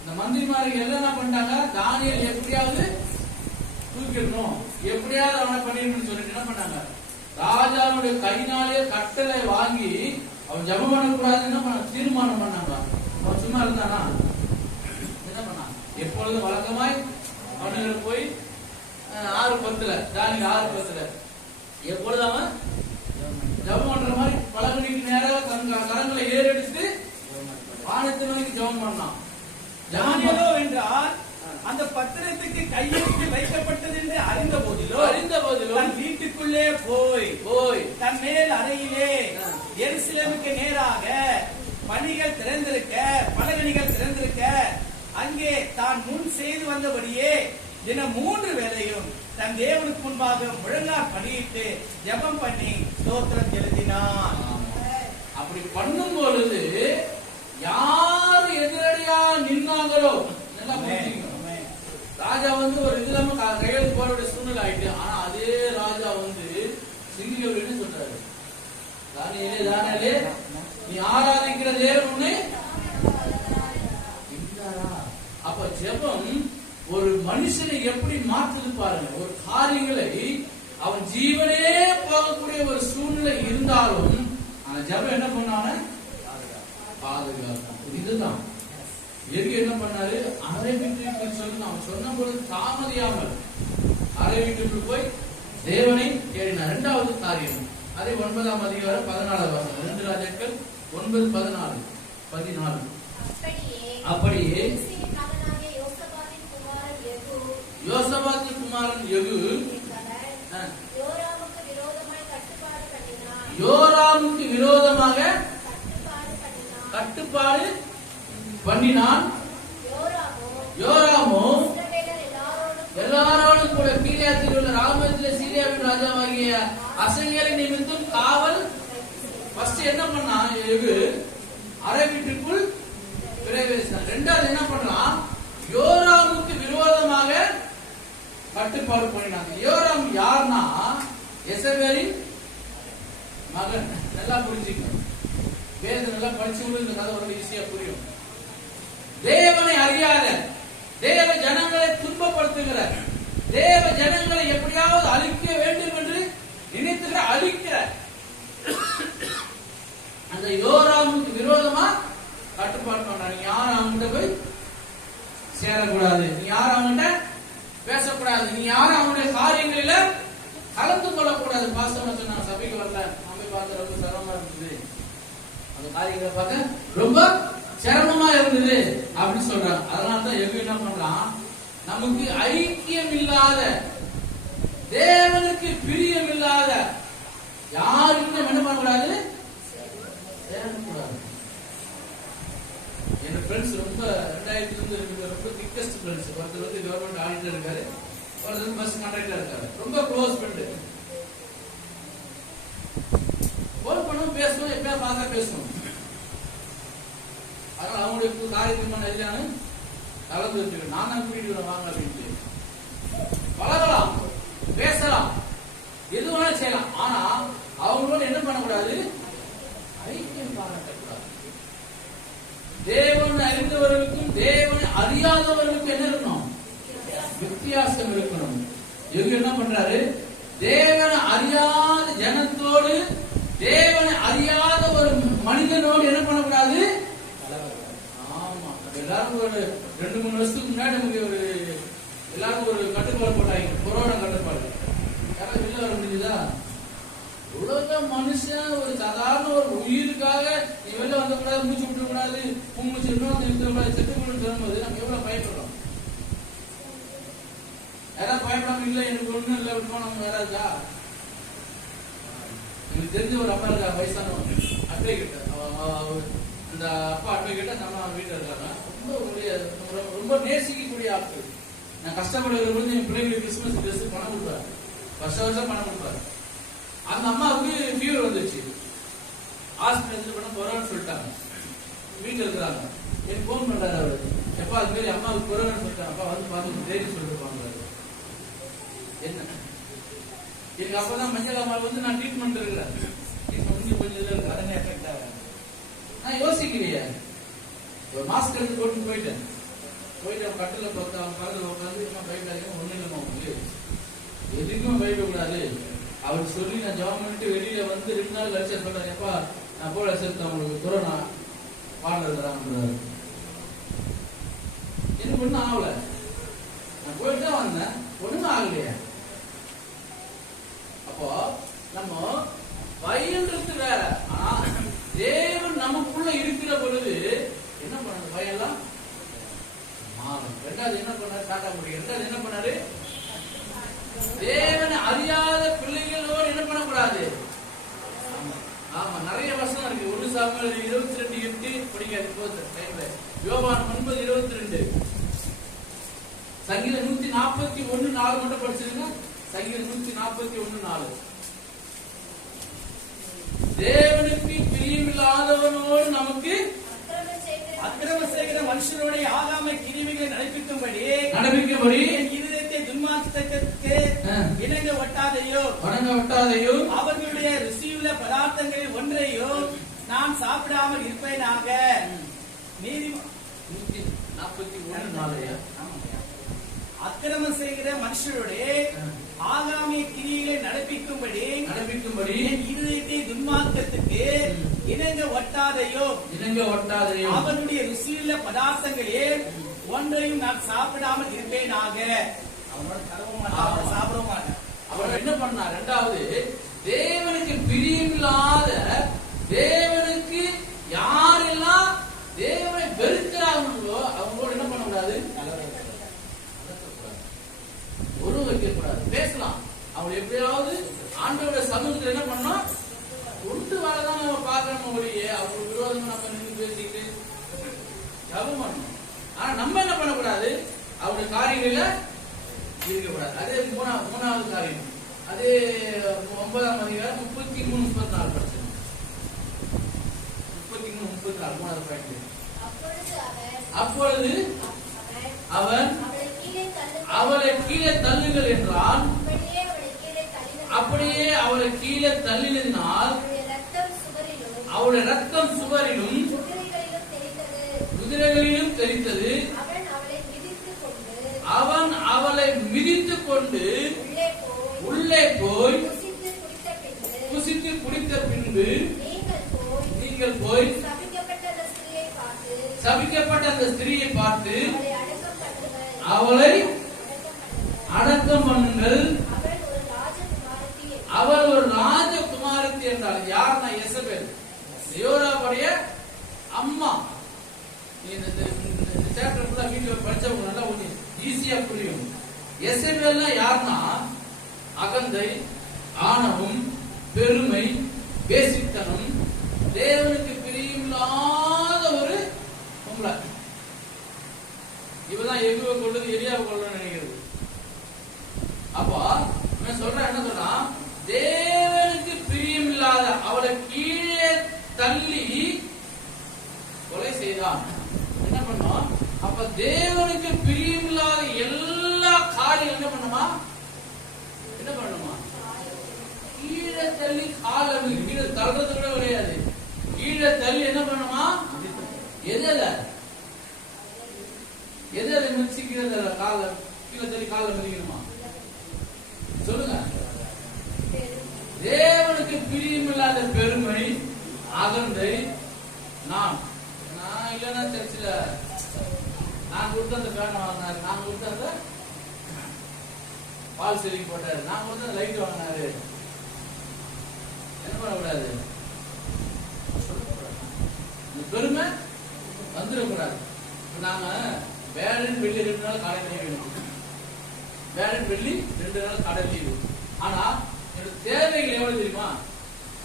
இந்த மந்திரிமார்கள் எல்லாம் என்ன பண்ணிட்டாங்க? தானியேல் எப்படியாவது தூக்கிடணும், எப்படியாவது அவனை பண்ணிடணும்னு சொல்லிட்டு என்ன பண்ணாங்க? ராஜாவுடைய கையினாலே கட்டளை வாங்கி அவன் ஜெபம் பண்ணக்கூடாதுன்னு தீர்மானம் பண்ணாங்க. அவன் சும்மா இருந்தானா? என்ன பண்ணான்? எப்பொழுதும் வழக்கமாய் அவனுங்களை போய் 6:10 தானியேல் 6:10 எப்பொழுது அவன் ஜெபம் பண்ற மாதிரி பலகணிக்கு நேராக கரங்களை ஏறெடுத்து வானத்தை நோக்கி ஜெபம் பண்ணான். தானியேலோ என்றால் அந்த பத்திரத்துக்கு கையெழுத்து வைக்கப்பட்டது என்று அறிந்த போதிலும் தன் வீட்டுக்குள்ளே போய் தன் மேல் அறையிலே எருசலேமுக்கு நேராக பலகணிகள் திறந்திருக்க அங்கே தான் முன் செய்து வந்தபடியே தினம் 3 வேளையும் தன் தேவனுக்கு முன்பாக முழங்கால் படியிட்டு ஜெபம் பண்ணி ஸ்தோத்திரம் எழுதினான். அப்படி பண்ணும் பொழுது யாரு எதிரடியா நின்னாங்களோ நல்லா புரிஞ்சுக்கணும். ராஜா ஒரு இல்லாம கையெழுத்து போட வேண்டிய சூழ்நிலை ஆயிட்டு. ஆனா அதே ராஜா சிங்கிகள் என்ன சொல்றாரு? தானியேலே நீ ஆராதிக்கிற தேவன் உன்னை. அப்ப ஜெபம் ஒரு மனுஷனை எப்படி மாற்றுது பாருங்க. ஒரு காரியங்களை அவன் ஜீவனே போகக்கூடிய ஒரு சூழ்நிலை இருந்தாலும் அந்த ஜெபம் என்ன பண்ணான? பாதுகாக்கும். இதுதான் எது என்ன பண்ணாரு? அறை வீட்டுக்குள் சொல்லி அவன் சொன்ன பொழுது தாமதியாமல் அறை வீட்டுக்குள் போய் தேவனை தேடினார். 2வது காரியம் அதே 9ஆம் அதிகாரம் 14ஆம் வசனம். 2 ராஜாக்கள் 9:14. அப்படியே யோசபாத்தின் குமாரன் யெகூ யோராமுக்கு விரோதமாக கட்டுப்பாடு பண்ணினான். யோராமோ எல்லாரோடும் கூட கீலேயாத்தில் உள்ள ராமத்தில் சீரியாவின் ராஜாவாகிய அசங்கேலை நிமித்தம் காவல். ஃபர்ஸ்ட் என்ன பண்ணா? யெகூ அறை வீட்டுக்குள் பிரவேசித்தான். 2வது என்ன பண்றான்? யோராமுக்கு விரோதமாக கட்டுப்பாடு பண்ணினாங்க. யோராம் யார்னா? எசபேலின் மகன். நல்லா புரிஞ்சுக்கணும். வேதம் நல்லா படிச்சவங்களுக்கு இந்த கதை ரொம்ப ஈஸியா புரியும். தேவனை அறியாத, தேவ ஜனங்களை துன்பப்படுத்துகிற, தேவ ஜனங்களை எப்படியாவது அழிக்க வேண்டும் என்று நினைத்துகிற அழிக்கிற அந்த யோராமுக்கு விரோதமா கட்டுப்பாடு பண்றாங்க. நீ யாரும் அவங்ககிட்ட போய் சேரக்கூடாது, நீ யாரும் அவங்ககிட்ட பேசக்கூடாது, நீ யாரும் அவங்களுடைய காரியங்களில கலந்து கொள்ளக்கூடாது. பாஸ்டர் சொன்னாங்க, சபைக்கு வரல, அம்மை பார்த்து ரொம்ப சிரமமா இருந்தது, அந்த காரியங்களை பார்க்க ரொம்ப சிரமமா இருந்தது அப்படின்னு சொல்றாங்க. அதனாலதான் யெகூ என்ன பண்றான்? நமக்கு ஐக்கியம் இல்லாத, தேவனுக்கு பிரியம் இல்லாத யாருக்கும் என்ன பண்ணக்கூடாது? சேரக்கூடாது. என் ஃப்ரெண்ட்ஸ் ரொம்ப 2000 ரொம்ப திக்கஸ்ட் ஃப்ரெண்ட்ஸ். ஒருத்தர் கவர்மெண்ட் ஆடிட்டர் இருக்காரு, ஒருத்தர் பஸ் கண்டக்டர் இருக்காரு. ரொம்ப க்ளோஸ் ஃப்ரெண்டு. போன் பண்ணுவோம், பேசுவோம், எப்பயா பார்த்தா பேசுவோம். அதனால அவங்களுடைய காரியத்துக்கு எதிரான கலந்து வச்சுக்கணும். நான் தான் கூட்டிட்டு வரேன் வாங்க அப்படின்ட்டு பழகலாம், பேசலாம், எது வேணாலும் செய்யலாம். ஆனா அவங்களோட என்ன பண்ணக்கூடாது? ஐக்கியம் பாராட்டக்கூடாது. தேவனை அறிந்தவர்களுக்கும் தேவனை அறியாதவர்களுக்கும் என்ன இருக்கணும்? வித்தியாசம் இருக்கணும். யெகூ என்ன பண்றாரு? தேவனை அறியாத ஜனத்தோடு தேவனை அறியாத ஒரு மனிதனோடு என்ன பண்ணக்கூடாது? ஆமா, எல்லாரும் ஒரு 2-3 வருஷத்துக்கு முன்னாடி நமக்கு ஒரு எல்லாரும் ஒரு கட்டுப்பாடு போட்டாங்க, கொரோனா கட்டுப்பாடு. யாராவது வெளில வர முடியுதா? உலக மனுஷன் ஒரு சாதாரண ஒரு உயிருக்காக நீ வெளில வந்தக்கூடாது, மூச்சு விட்டுக்கூடாது, மூச்சு நிறுத்தக்கூடாது, செத்துக்கூடாது சொல்லும்போது நம்ம எவ்வளவு பயப்படுறோம். யாராவது பயப்படாம இல்லை, எனக்கு ஒண்ணும் இல்லை விட்டுமா நம்ம யாராவதுக்கா? எனக்கு தெரிஞ்ச ஒரு அப்பா இருக்கா, வயசானவங்க, அட்வொகேட். அந்த அப்பா அட்வொகேட்டா நம்ம வீட்டில் இருக்காங்க. ரொம்ப நேசிக்கக்கூடிய ஆட்கள். நான் கஷ்டப்படுகிற பொழுது என் பிள்ளைங்களுக்கு கிறிஸ்துமஸ் ட்ரெஸ் பணம் கொடுப்பாரு. வருஷம் பணம் கொடுப்பாரு. அந்த அம்மாவுக்கு ஃபீவர் வந்துச்சு, ஹாஸ்பிட்டல் பண்ண போறோம்னு சொல்லிட்டாங்க. வீட்டுல இருக்கிறாங்க, எனக்கு போன் பண்றாரு அவரு, எப்பா அது மாதிரி அம்மாவுக்கு கொரோனான்னு சொல்லிட்டாங்க, அப்பா வந்து பார்த்து தைரியம் சொல்லிட்டு போங்க. என்ன எனக்கு அப்பதான் மஞ்சள் அம்மாவை வந்து நான் ட்ரீட்மெண்ட் இருக்கிறேன், கொஞ்சம் இருக்கு, அதனே எஃபெக்ட் ஆகும். நான் யோசிக்கலையே, ஒரு மாஸ்க் எடுத்து போட்டு போயிட்டேன். கட்டில பார்த்து அவன் பக்கத்துல உட்காந்து பயப்படாதீங்க, ஒண்ணு இல்லைமா உங்களுக்கு எதுக்குமே பயப்படக்கூடாது அவர் சொல்லி நான் ஜாப் பண்ணிட்டு வெளியில வந்து 2 நாள் கழிச்சு சொல்றேன், எப்பா நான் போல சேர்த்து அவங்களுக்கு கொரோனா பாடல் தரான்றாரு. எனக்கு ஒண்ணும் ஆகல, நான் போயிட்டு தான் வந்தேன், ஒண்ணுமே ஆகலையா. அப்போ நம்ம பயன்றது வேற, ஆனா தேவன் நமக்குள்ள இருக்கிற பொழுது என்ன பண்ணணும், பயம்லாம் மாறும். ரெண்டாவது என்ன பண்ணாரு, டாட்டா முடியும். ரெண்டாவது என்ன பண்ணாரு, தேவனை அறியாத பிள்ளைகளோடு என்ன பண்ணக்கூடாது. ஆமா, நிறைய வசனம் இருக்கு. 1 சாமுவேல் 22:8 படிக்காது போது டைம்ல, யோவான் 9:22, சங்கீதம் 141:4 மட்டும் படிச்சிருங்க. சங்கீதம் 141:4. தேவனுக்கு பிரியமில்லாதவனோடு நமக்கு அக்கிரமம் செய்கிற மனுஷனுடைய ஆகாமை கிருமிகளை நடப்பிக்கும்படி இருதயத்தை துன்மார்க்கத்திற்கு இணங்க ஒட்டாதையோ அவர்களுடைய ருசியுள்ள பதார்த்தங்களில் ஒன்றையோ நான் சாப்பிடாமல் இருப்பேனாக. நீதிமொழி 141:4. அக்கிரமம் செய்கிற மனுஷருடைய ஆகாமிய கிரியைகளை நடப்பிக்கும்படி இருதயத்தை துன்மார்க்கத்துக்கு இணங்க ஒட்டாதையோ அவனுடைய ருசியுள்ள பதார்த்தங்களே ஒன்றையும் நான் சாப்பிடாமல் இருப்பேனாக. சாப்பிட மாட்டேன். அவர் என்ன பண்ணார், ரெண்டாவது தேவனுக்கு பிரியமில்லாத, தேவனுக்கு யாரெல்லாம் தேவனை வெறுக்கிறாங்களோ அவங்களோட என்ன பண்ணக்கூடாது, உறவு வைக்கக்கூடாது. பேசலாம், அவங்க எப்படியாவது ஆண்டவருடைய சமூகத்தில் என்ன பண்ணோம், உண்டு வாழதான் நம்ம பார்க்கணும் ஒழிய அவங்களுக்கு விரோதமா நம்ம நின்று பேசிக்கிட்டு ஜபம் பண்ணணும். ஆனா நம்ம என்ன பண்ணக்கூடாது, அவருடைய காரியங்கள இருக்கக்கூடாது. அதே மூணாவது காரியம், அதே 9ஆம் அதிகாரம் 33-34 படிச்சு 33-34 மூணாவது பாயிண்ட். அப்பொழுது அவன் அவளை கீழே தள்ளுங்கள் என்றான். அப்படியே அவளை கீழே தள்ளினால் அவளுடைய ரத்தம் சுவரிலும் குதிரைகளிலும் தெரித்தது. அவன் அவளை மிதித்துக் கொண்டு உள்ளே போய் புசித்து குடித்த பின்பு நீங்கள் போய் சபிக்கப்பட்ட அந்த ஸ்திரியை பார்த்து அவளை அடக்கம் பண்ணுங்கள். அவள் ஒரு ராஜகுமாரத்தி என்றால் யாருன்னா எசபேல், யோராவுடைய அம்மா. இந்த சாப்டர் ஃபுல்லா வீடியோ படிச்சவங்க நல்லா கொஞ்சம் ஈஸியா புரியும். எசபேல்னா யாருன்னா அகந்தை, ஆணவம், பெருமை, பேசித்தனம், தேவனுக்கு பிரியமில்லாத ஒரு பொம்பளை. இவதான் எகுவை கொள்வது எரியாவை கொள்ளணும்னு நினைக்கிறது. அப்போ சொல்ற என்ன சொல்றா, தேவனுக்கு பிரியமில்லாத அவளை கீழே தள்ளி கொலை செய்தான். என்ன பண்ணும், அப்ப தேவனுக்கு பிரியமில்லாத எல்லா காரியம் என்ன பண்ணுமா, கீழே தள்ளி கால கீழே தள்ளுறது கூட கிடையாது, கீழே தள்ளி என்ன பண்ணுமா, எதை மிதிக்கிறது, கால கீழே தள்ளி கால மிதிக்கணுமா சொல்லுங்க. தேவனுக்கு பிரியமில்லாத பெருமை, அகந்தை. நான் இல்லைன்னா சர்ச்சில் நான் கொடுத்த அந்த பேனை வாங்கினாரு, நான் கொடுத்த அந்த பால் செடி போட்டாரு, நான் கொடுத்த அந்த லைட் வாங்கினாரு. என்ன பண்ணக்கூடாது, பெருமை வந்துடக்கூடாது. நாம வேலன் வெள்ளி 2 நாள் கடை வேணும், வேலன் வெள்ளி 2 நாள் கடை லீவு. ஆனா என்னோட தேவைகள் எவ்வளவு தெரியுமா,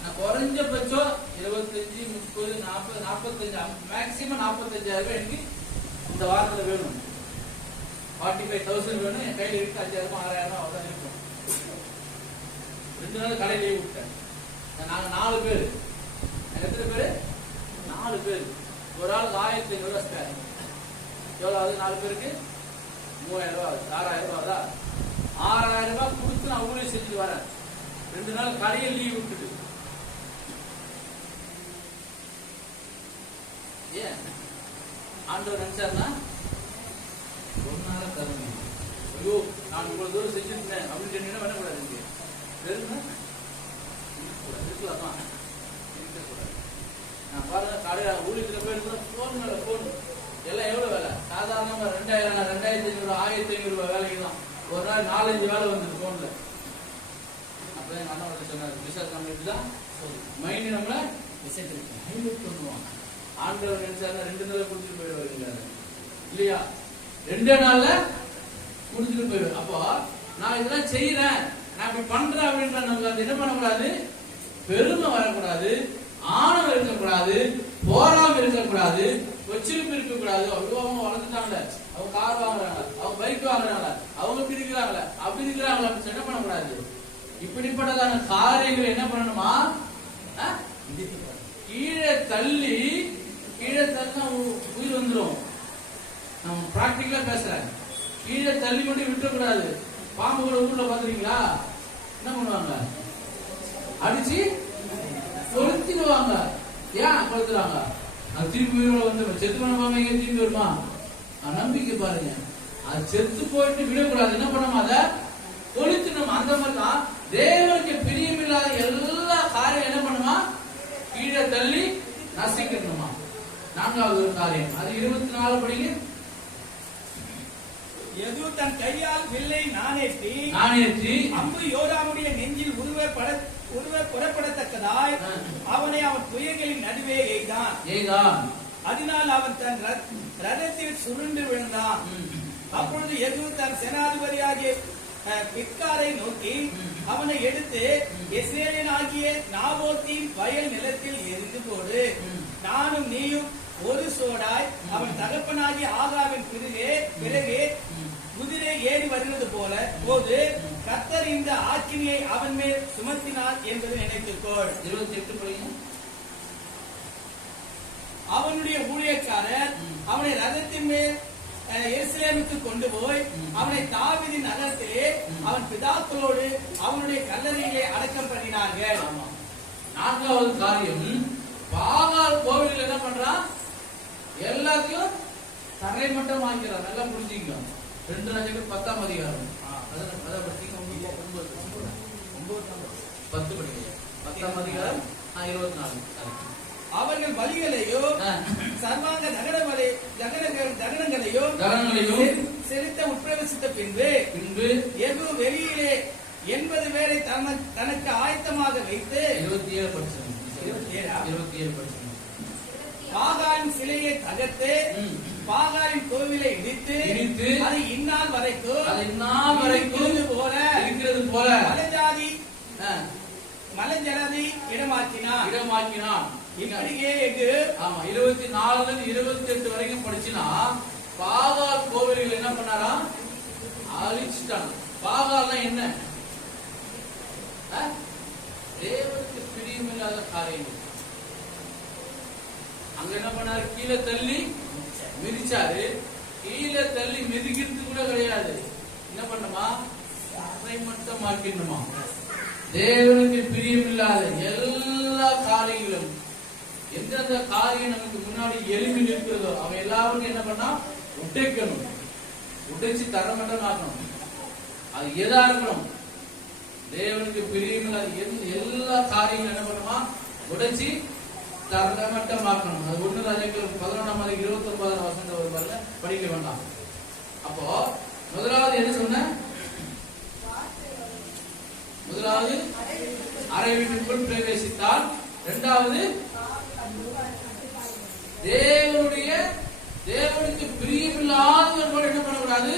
நான் குறைஞ்சபட்சம் 25, 30, 40, 45, மேக்சிமம் 45,000 எனக்கு இந்த வாரத்தில் வேணும். 45,000 வேணும். என் கையில் இருக்கு 5,000, 6,000 அவ்வளவுதான் இருக்கும். 2 நாள் கடை லீவ் விட்டேன். நாங்க 4 பேர். எத்தனை பேரு? 4 பேர். ஒரு ஆளுக்கு 1500 ஸ்பேர். எவ்வளவு ஆகுது 4 பேருக்கு? 3000 ரூபாய் ஆகுது. 6000 ரூபாய் ஆகுதா? 6000 ரூபாய் கொடுத்து நான் ஊழியம் செஞ்சுட்டு வரேன். 2 நாள் கடையை லீவ் விட்டுட்டு. ஏன் ஆண்டவர் நினைச்சாருன்னா ஒரு நாள தரணும். ஐயோ நான் இவ்வளவு தூரம் செஞ்சுருந்தேன் அப்படின்னு என்ன பண்ணக்கூடாது. இங்க இருக்கலாம் இருக்கக்கூடாது. நான் பாருங்க கடையில ஊழியத்துல போயிருந்தா போன் மேல போன் எல்லாம் எவ்வளவு வேலை? சாதாரணமா 2000 2500 1500 ரூபாய் வேலைக்கு தான் ஒரு நாள் 4-5 வேலை வந்தது போன்ல. அப்பதான் எங்க அண்ணா வந்து சொன்னாரு, பிசாசு கம்யூனிட்டி தான் மைண்ட் நம்மள ஹைலைட் பண்ணுவாங்க. ஆண்டவர் நினைச்சாருன்னா 2 நாள் குடிச்சிட்டு போயிடுவாருங்க இல்லையா? 2 நாள்ல குடிச்சிட்டு போயிடுவாரு. அப்போ நான் இதெல்லாம் செய்யறேன், நான் இப்படி பண்றேன் அப்படின்ற நமக்கு அது என்ன பண்ணக்கூடாது? பெருமை வரக்கூடாது, ஆணவம் இருக்கக்கூடாது, போராம இருக்கக்கூடாது, வச்சிருப்பு இருக்கக்கூடாது. அவ்வளோ அவங்க வளர்ந்துட்டாங்களே, அவங்க கார் வாங்குறாங்க, அவங்க பைக் வாங்குறாங்க, அவங்க இப்படி இருக்கிறாங்களே அப்படி இருக்கிறாங்களே அப்படின்னு என்ன பண்ணக்கூடாது. இப்படிப்பட்டதான காரியங்களை என்ன பண்ணணுமா? கீழே தள்ளி உயிர் வந்துடும். நம்ம பிராக்டிகலா பேசுறேன். கீழே தள்ளி கொண்டு விட்டுறக்கூடாது. பாம்பு கூட ஊர்ல பாத்துறீங்களா? என்ன பண்ணுவாங்க? அடிச்சு கொளுத்திடுவாங்க. ஏன் கொளுத்துறாங்க? அது திருப்பி உயிரோட வந்து செத்து பண்ண பாம்பு எங்க திரும்பி வருமா? நம்பிக்கை பாருங்க. அது செத்து போயிட்டு விடக்கூடாது. என்ன பண்ணணும்? அதை கொளுத்திடணும். அந்த மாதிரி தான் தேவனுக்கு பிரியமில்லாத எல்லா காரியம் என்ன பண்ணுமா? கீழே தள்ளி நசிக்கணுமா? 4வது ஒரு காரியம். அது 24 படிங்க. யெகூ தன் கையால் வில்லை நாணேற்றி அம்பு யோராமுடைய நெஞ்சில் உருவ புறப்படத்தக்கதாய் அவனை அவன் புயல்களின் நடுவே எய்தான். அதனால் அவன் தன் ரதத்தில் சுருண்டு விழுந்தான். அப்பொழுது யெகூ தன் சேனாதிபதியாகிய பித்காரை நோக்கி அவனை எடுத்து இஸ்ரேலின் ஆகிய நாபோத்தின் வயல் நிலத்தில் எரிந்து போடு. நானும் நீயும் ஒரு சோடாய் அவன் தகப்பனாகிய ஆகாவின் பிறகு குதிரை ஏறி வருகிறது போது கர்த்தர் இந்த ஆக்கினியை அவன் மேல் சுமத்தினார் என்பதை நினைத்துக்கொள். 28 அவனுடைய ஊழியக்காரர் அவனை ரதத்தின் மேல் எருசலேமுக்கு கொண்டு போய் அவனை தாவீதின் நகரத்திலே அவன் பிதாக்களோடு அவனுடைய கல்லறையிலே அடக்கம் பண்ணினார்கள். 4வது காரியம், பாகால் கோவில் என்ன பண்றான்? எல்லாத்தையும் தரைமட்டம் ஆக்கிறான். நல்லா புரிஞ்சுங்க. 2 ராஜாக்கள் 10ஆம் அதிகாரம். அதான் படிச்சீங்க. 10 படிங்க. 10ஆம் அதிகாரம் 24. அவர்கள் பலிகளையோ சர்வாங்க தகனங்களையோ செலுத்த உட்பிரவேசித்த பின்பு யெகூ வெளியிலே 80 பேரை தனக்கு ஆயத்தமாக வைத்து 27 பாகாலின் சிலையை தகர்த்து பாகாலின் கோவிலை இடித்து அது இந்நாள் வரைக்கும் இருக்கிறது போல மலஜாதி இடமாக்கினான். இப்படியே 24 28 வரைக்கும் படிச்சுனா பாகால் கோவில்கள் என்ன பண்ணாரா? அழிச்சிட்டாங்க. பாகால்னா என்ன? தேவனுக்கு பிரியமில்லாத காரியங்கள். அங்க என்ன பண்ணாரு? கீழே தள்ளி மிதிச்சாரு. கீழே தள்ளி மிதிக்கிறது கூட கிடையாது. என்ன பண்ணுமா? அரை மட்டும் ஆக்கிடணுமா? தேவனுக்கு பிரியமில்லாத எல்லா காரியங்களும், எந்தெந்த காரியம் நமக்கு முன்னாடி எழுப்பி நிற்கிறதோ அவன் எல்லாருக்கும் என்ன பண்ணா? உடைக்கணும். உடைச்சு தரமட்டம் ஆக்கணும். அது எதா இருக்கணும்? தேவனுக்கு பிரியமில்லாத எல்லா காரியங்களும் என்ன பண்ணுமா? உடைச்சு தரமட்டம் ஆக்கணும். அது 1 ராஜாக்கள் 11ஆம் அதிகாரம் 29ஆம் வசனம் ஒரு பாருங்க, படிக்க வேண்டாம். அப்போ முதலாவது என்ன சொன்ன? முதலாவது அறை வீட்டுக்குள் பிரவேசித்தால். 2வது தேவனுக்கு பிரியமில்லாதவர்களோடு என்ன பண்ணக்கூடாது?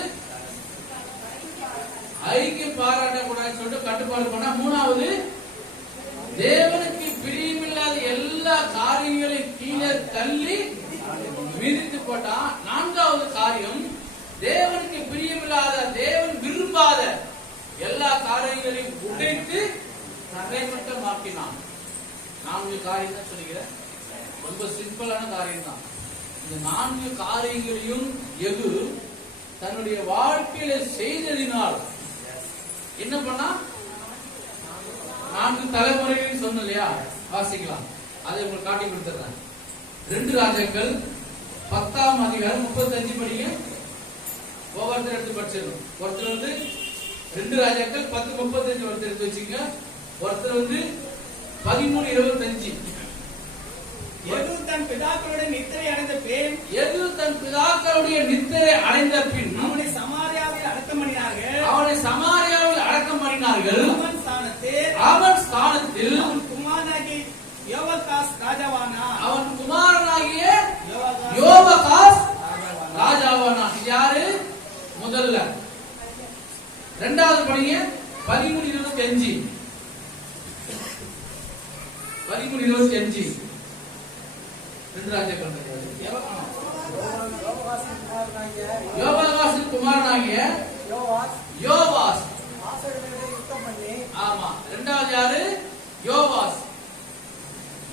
ஐக்கியம் பாராட்டக்கூடாதுன்னு சொல்லிட்டு கட்டுப்பாடு பண்ணா. 3வது தேவனுக்கு பிரியமில்லாத எல்லா காரியங்களையும் கீழே தள்ளி மிதித்து போட்டா. 4வது காரியம், தேவனுக்கு பிரியமில்லாத தேவன் விரும்பாத எல்லா காரியங்களையும் உடைத்து தரைமட்டமாக்கினான். 4 காரியம் தான் சொல்லுகிறேன், ரொம்ப சிம்பிளான காரியம் தான். இந்த 4 காரியங்களையும் யெகூ தன்னுடைய வாழ்க்கையில செய்ததினால் என்ன பண்ணா, 4 தலைமுறைகள் சொன்ன இல்லையா, வாசிக்கலாம். அதை உங்களுக்கு காட்டி கொடுத்துறேன். 2 ராஜாக்கள் 10ஆம் அதிகாரம் 35 படிங்க. ஒவ்வொருத்தர் எடுத்து படிச்சிடணும். ஒருத்தர் வந்து 2 ராஜாக்கள் 10:35 ஒருத்தர் எடுத்து வச்சுங்க. ஒருத்தர் வந்து 13:25. யெகூ தன் பிதாக்களுடைய நித்திரை அடைந்த பின் யெகூ தன் பிதாக்களுடைய நித்திரை அடைந்த பின் அவனை சமாரியாவில் அடக்கம் பண்ணினார்கள். அவனை சமாரியாவில் அடக்கம் பண்ணினார்கள். அவன் ஸ்தானத்தில் அவன் குமாரனாகிய யோவாகாஸ் ராஜாவானான். அவன் குமாரனாகிய யோவாகாஸ் ராஜாவானான். இது யாரு? முதல்ல. இரண்டாவது படிங்க 13:25. 13:25 2 ராஜாக்கள். யோவாகாசின் குமாரனாகிய யோவாஸ். ஆமா, இரண்டாவது யாரு? யோவாஸ்.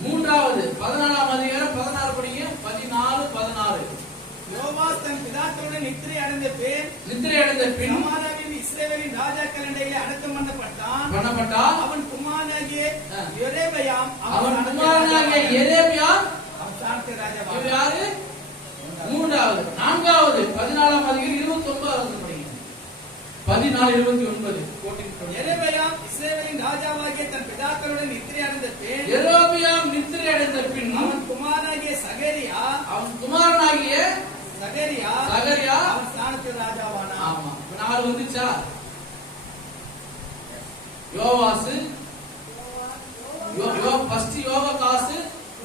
மூன்றாவது 14ஆம் அதிகாரம் 16 படிங்க. 14:16. யோவாஸ் தன் பிதாக்களுடன் நித்திரை அடைந்த பின் சமாரியாவில் இஸ்ரவேலின் ராஜாக்கள் இடையே அடக்கம் பண்ணப்பட்டான். அவன் குமாரனாகிய யெரொபெயாம் அவன் ஸ்தானத்தில் ராஜாவானான். இவர் யாரு? மூன்றாவது. நான்காவது 14ஆம் அதிகாரம் 29 படிங்க. 14:29 கோட்டிங். யெரொபெயாம் இஸ்ரவேலின் ராஜாவாகிய தன் பிதாக்களுடன் நித்திரை அடைந்த பின் யெரொபெயாம் நித்திரை அடைந்த பின் அவன் குமாரனாகிய சகரியா அவன் ஸ்தானத்தில் ராஜாவானான். ஆமா, 4 வந்துச்சா? யோவாஸ், ஃபர்ஸ்ட் யோவாகாஸ்,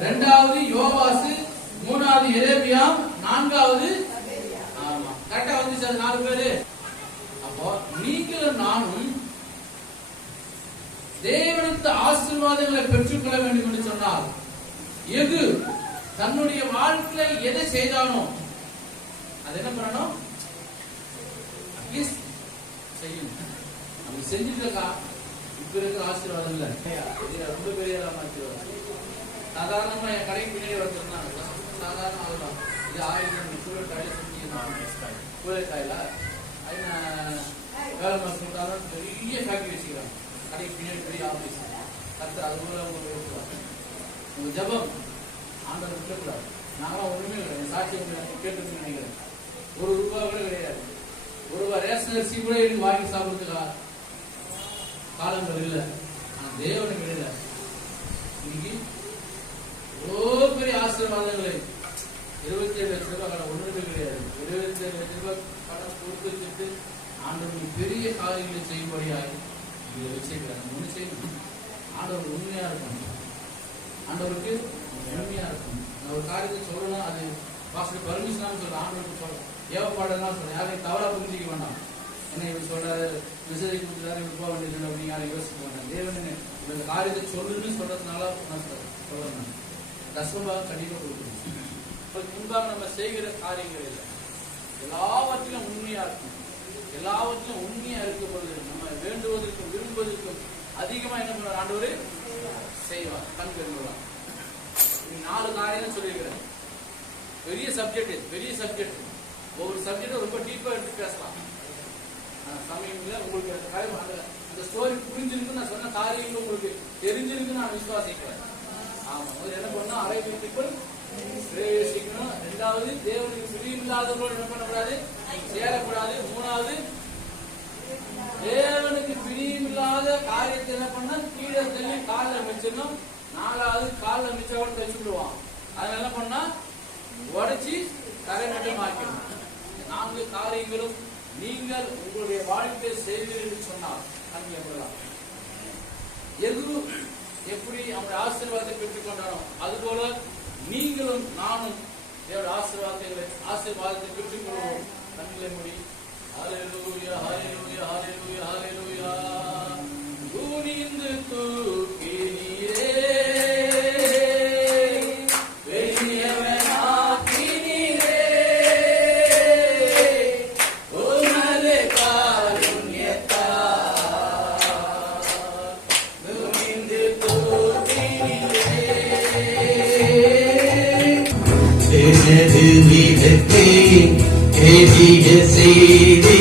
இரண்டாவது யோவாஸ், மூணாவது யெரொபெயாம், நான்காவது ஆமா கரெக்டா வந்துச்சு. அது 4 பேரு. அப்போ நீங்களும் நானும் தேவனுக்கு ஆசீர்வாதங்களை பெற்றுக்கொள்ள வேண்டும் என்று சொன்னால் யெகூ தன்னுடைய வாழ்க்கையில் எதை செய்தானோ அது என்ன பண்ணணும்? அட்லீஸ்ட் செய்யணும். நம்ம செஞ்சுட்டா இப்ப இருக்கிற ஆசீர்வாதம் இல்ல, ரொம்ப பெரிய ஆசீர்வாதம். சாதாரணமா என் கடைக்கு பின்னாடி வச்சிருந்தாங்க, சாதாரண ஆளுதான். இது 1000 கூலக்காயில செஞ்சு கூலக்காயில வேலை மாசம் பெரிய ஃபேக்டரி வச்சுக்கிறாங்க. கடைக்கு பின்னாடி பெரிய ஆபீஸ் கருத்து அது போல உங்க ஜபம் ஆண்டவர் விட்டக்கூடாது. நாங்களாம் ஒண்ணுமே இல்லை. சாட்சி கேட்டு நினைக்கிறேன். ₹1 கூட கிடையாது. ₹1 ரேஷன் அரிசி கூட எனக்கு வாங்கி சாப்பிடுறதுக்கா காலங்கள் இல்லை. ஆனா தேவனுக்கு இல்லை. இன்னைக்கு எவ்வளோ பெரிய ஆசீர்வாதங்களை 27 லட்சம் ரூபாய் கடன் ஒன்றுமே கிடையாது. 27 லட்சம் ரூபாய் கடன் கொடுத்துட்டு ஆண்டவருக்கு பெரிய காரியங்களை செய்யும்படியாக இதை வச்சிருக்கிறாங்க. ஒண்ணு செய்யணும். ஆண்டவர் உண்மையா இருக்கணும். ஆண்டவருக்கு உண்மையா இருக்கணும். நான் ஒரு காரியத்தை சொல்லணும், அது பாஸ்டர் பர்மிஷன் சொல்றேன். ஆண்டவருக்கு சொல்றேன், ஏவப்பாடலாம் சொல்றேன். யாரையும் தவறா புரிஞ்சிக்க வேண்டாம். என்ன இவர் சொல்றாரு, விசதி கொடுத்துறாரு, இவர் போக வேண்டியது அப்படின்னு யாரும் யோசிக்க வேண்டாம். தேவன் இந்த காரியத்தை சொல்லுன்னு சொல்றதுனால நான் சொல்றேன். கஷ்டமாக கண்டிப்பா கொடுக்கணும். முன்பாக நம்ம செய்கிற காரியங்கள் இல்லை, எல்லாவற்றிலும் உண்மையா இருக்கும். எல்லாவற்றிலும் உண்மையா இருக்கும் பொழுது நம்ம வேண்டுவதற்கும் விரும்புவதற்கும் அதிகமா என்ன பண்ணுவார் ஆண்டவர் செய்வார். கண் பெறுவார். 4 காரியம் சொல்லியிருக்கிறேன். பெரிய சப்ஜெக்ட், பெரிய சப்ஜெக்ட். ஒவ்வொரு சப்ஜெக்டும் ரொம்ப டீப்பா எடுத்து பேசலாம். சமயங்கள உங்களுக்கு அந்த ஸ்டோரி புரிஞ்சிருக்கு, நான் சொன்ன காரியங்கள் உங்களுக்கு தெரிஞ்சிருக்கு நான் விசுவாசிக்கிறேன். ஆமா, முதல்ல என்ன பண்ணா அறைவீட்டுக்குள் பிரவேசிக்கணும். 2வது தேவனுக்கு பிரியமில்லாதவர்களோடு என்ன பண்ணக்கூடாது, சேரக்கூடாது. 3வது தேவனுக்கு பிரியமில்லாத காரியத்தை என்ன பண்ணா கீழே தள்ளி காலில் வச்சிடணும். 4வது காலில் மிச்சோட வச்சுடுவான். அதனால என்ன பண்ணா உடைச்சி தரைமட்டமாக்கணும். 4 காரியங்களும் நீங்கள் உங்களுடைய வாழ்க்கையை செய்வீர்கள் சொன்னால் அங்கே எவ்வளவு யெகூ எப்படி அவருடைய ஆசீர்வாதத்தை பெற்றுக் கொண்டானோ அதுபோல நீங்களும் நானும் ஆசீர்வாதத்தை பெற்றுக் கொள்வோம். கண்களை மூடி ஹல்லேலூயா ஹல்லேலூயா ஹல்லேலூயா ஹல்லேலூயா. துணிந்து தூக்கினீரே துணிந்து எடுத்து எரிய செய்தே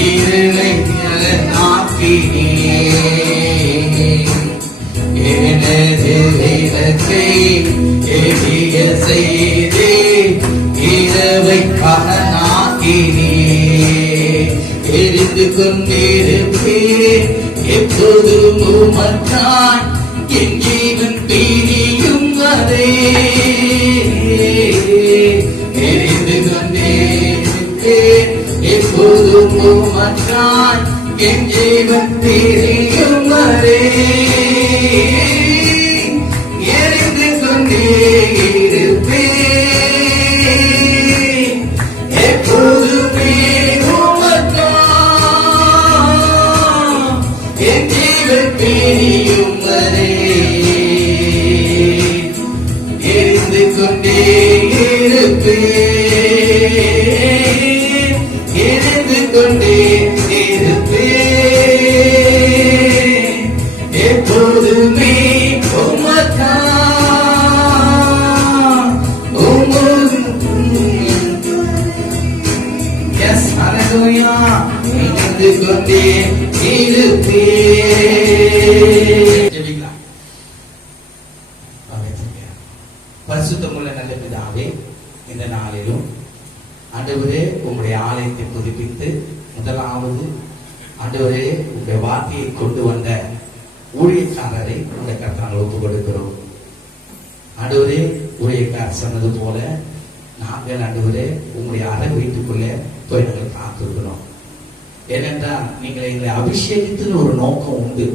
இருளை நிலநாக்கினே. எனது விளக்கை எரிய செய்தே இரவை பகனாக்கினே. எரிந்து கொண்டிருப்பேன் எப்போதும் உமக்காய் என் ஜீவன் பிரியும் வரை. எரிந்து கொண்டிருப்பேன் எப்போதும் உமக்காய் என் ஜீவன் பிரியும் வரை. எரிந்து கொண்டே இருப்பேன் எப்போதுமே உமக்காய் என் ஜீவன் பிரியும் வரை. எரிந்து கொண்டே இருப்பேன் எரிந்து கொண்டே இருப்பேன் எப்போதுமே உமக்காய் எஸ் ஹல்லேலூயா. எரிந்து கொண்டே இருப்பேன். ஜெபிக்கலாம். பரிசுத்தமுள்ள நல்ல பிதாவே, இந்த நாளிலும் ஆண்டவரே உங்களுடைய ஆலயத்தை புதுப்பித்து முதலாவது ஆண்டவரே உங்களுடைய வார்த்தையை கொண்டு வந்த ஊழியக்காரரை உங்களுடைய கர்த்தரால் ஒப்புக் கொடுக்கிறோம். ஆண்டவரே ஊழியக்காரர் சொன்னது போல நாங்கள் ஆண்டவரே உங்களுடைய அறை வீட்டுக்குள்ளே போய் நாங்கள் காத்திருக்கிறோம். ஏனென்றால் நீங்கள் எங்களை அபிஷேகத்தின் ஒரு நோக்கம் உண்டு,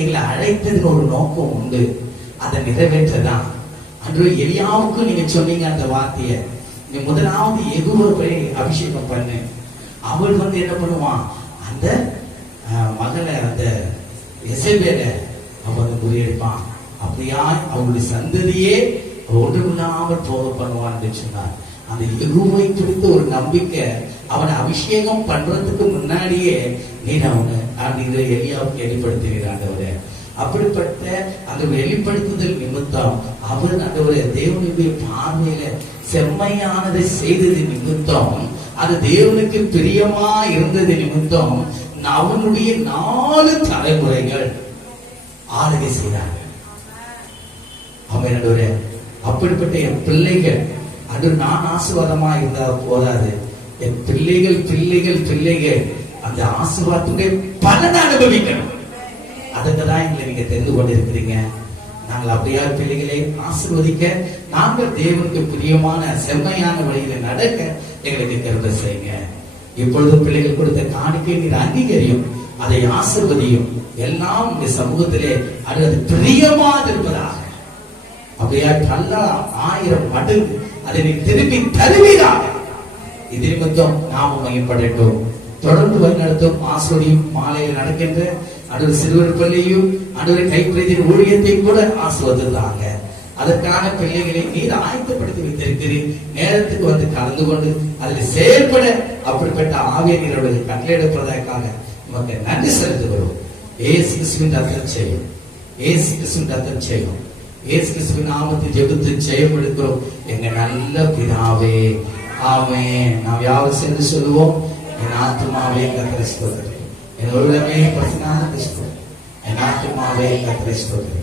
எங்களை அழைத்ததின் ஒரு நோக்கம் உண்டு. அதை நிறைவேற்றதான் அன்று எலியாவுக்கு நீங்க சொன்னீங்க அந்த வார்த்தையை, நீ முதலாவது யெகோவாவை அபிஷேகம் பண்ணு. அவள் என்ன பண்ணுவான், அந்த மகளை அந்த எசேபேலை அவன் முறியடிப்பான். அப்படியா அவளுடைய சந்ததியே ஒன்றுமில்லாமல் போக பண்ணுவான் என்று சொன்னார். அந்த யெகோவாவை குறித்த ஒரு நம்பிக்கை அவனை அபிஷேகம் பண்றதுக்கு முன்னாடியே நீர் அவனை எலியாவுக்கு வெளிப்படுத்துகிறார். அப்படிப்பட்ட அந்த வெளிப்படுத்துதல் நிமித்தம் அவர் ஆண்டவரே தேவனுடைய பார்வையில செம்மையானதை செய்தது நிமித்தம், அது தேவனுக்கு பிரியமா இருந்தது நிமித்தம் அவனுடைய 4 தலைமுறைகள் ஆளுகை செய்தார்கள். அவனுடைய அப்படிப்பட்ட என் பிள்ளைகள் அது நான் ஆசீர்வாதமா இருந்தா போதாது, என் பிள்ளைகள் பிள்ளைகள் பிள்ளைகள் அந்த ஆசீர்வாதத்துடைய பலனை அனுபவிக்கணும். அதுக்கு தான் எங்களை நீங்க தெரிந்து கொண்டிருக்கிறீங்க. நாங்கள் அப்படியா பிள்ளைகளை ஆசீர்வதிக்க, நாங்கள் தேவனுக்கு பிரியமான செம்மையான வழியில நடக்க எங்களுக்கு கருத்தை செய்யுங்க. இப்பொழுது பிள்ளைகள் கொடுத்த காணிக்கை நீர் அங்கீகரியும், அதை ஆசீர்வதியும். எல்லாம் இந்த சமூகத்திலே அது பிரியமாக இருப்பதாக. அப்படியா பல 1000 மடங்கு அதை நீ திருப்பி தருவீராக. இது நிமித்தம் நாமும் மையப்படட்டும். தொடர்ந்து வழிநடத்தும் ஆசிரியும் மாலையில் நடக்கின்ற அன்று சிறுவர் பள்ளியும் அன்று கைப்பிரதியின் ஊழியத்தை கூட ஆசிர்வதித்தாங்க. அதற்கான பிள்ளைகளை நீர் ஆயத்தப்படுத்தி வைத்திருக்கிறீர். நேரத்துக்கு வந்து கலந்து கொண்டு அதில் செயல்பட அப்படிப்பட்ட ஆவியை நீர்களுடைய கட்டளையிடப்படுவதற்காக நமக்கு நன்றி செலுத்துகிறோம். ஏசு கிறிஸ்துவின் ரத்தம் செய்யும், ஏசு கிறிஸ்துவின் ரத்தம் செய்யும், ஏசு கிறிஸ்துவின் நாமத்தை ஜெபித்து ஜெயம் எடுக்கிறோம் எங்க நல்ல பிதாவே, ஆமென். நாம் யாவர் சேர்ந்து சொல்லுவோம், என் ஆத்துமாவே கர்த்தரை ஸ்தோத்திரி, என் உள்ளமே பரிசுத்தமாக ஸ்தோத்திரி, என் ஆத்துமாவே கர்த்தரை ஸ்தோத்திரி.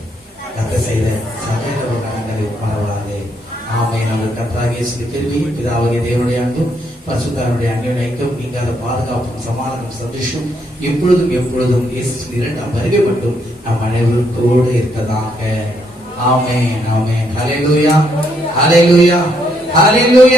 கர்த்தர் செய்த சகல நன்மைகளை மறவாதே. ஆமென். நமது கர்த்தராகிய இயேசு கிறிஸ்துவின் பிதாவாகிய தேவனுடைய அன்பும் பரிசுத்தருடைய அன்பின் ஐக்கியம், நீங்காத பாதுகாப்பும் சமாதானம் சந்தோஷம் எப்பொழுதும் எப்பொழுதும் இயேசுவின் 2ஆம் வருகை மட்டும் நம் அனைவருக்கோடு இருக்கதாக. ஆமென், ஆமென். ஹல்லேலூயா, ஹல்லேலூயா, ஹல்லேலூயா.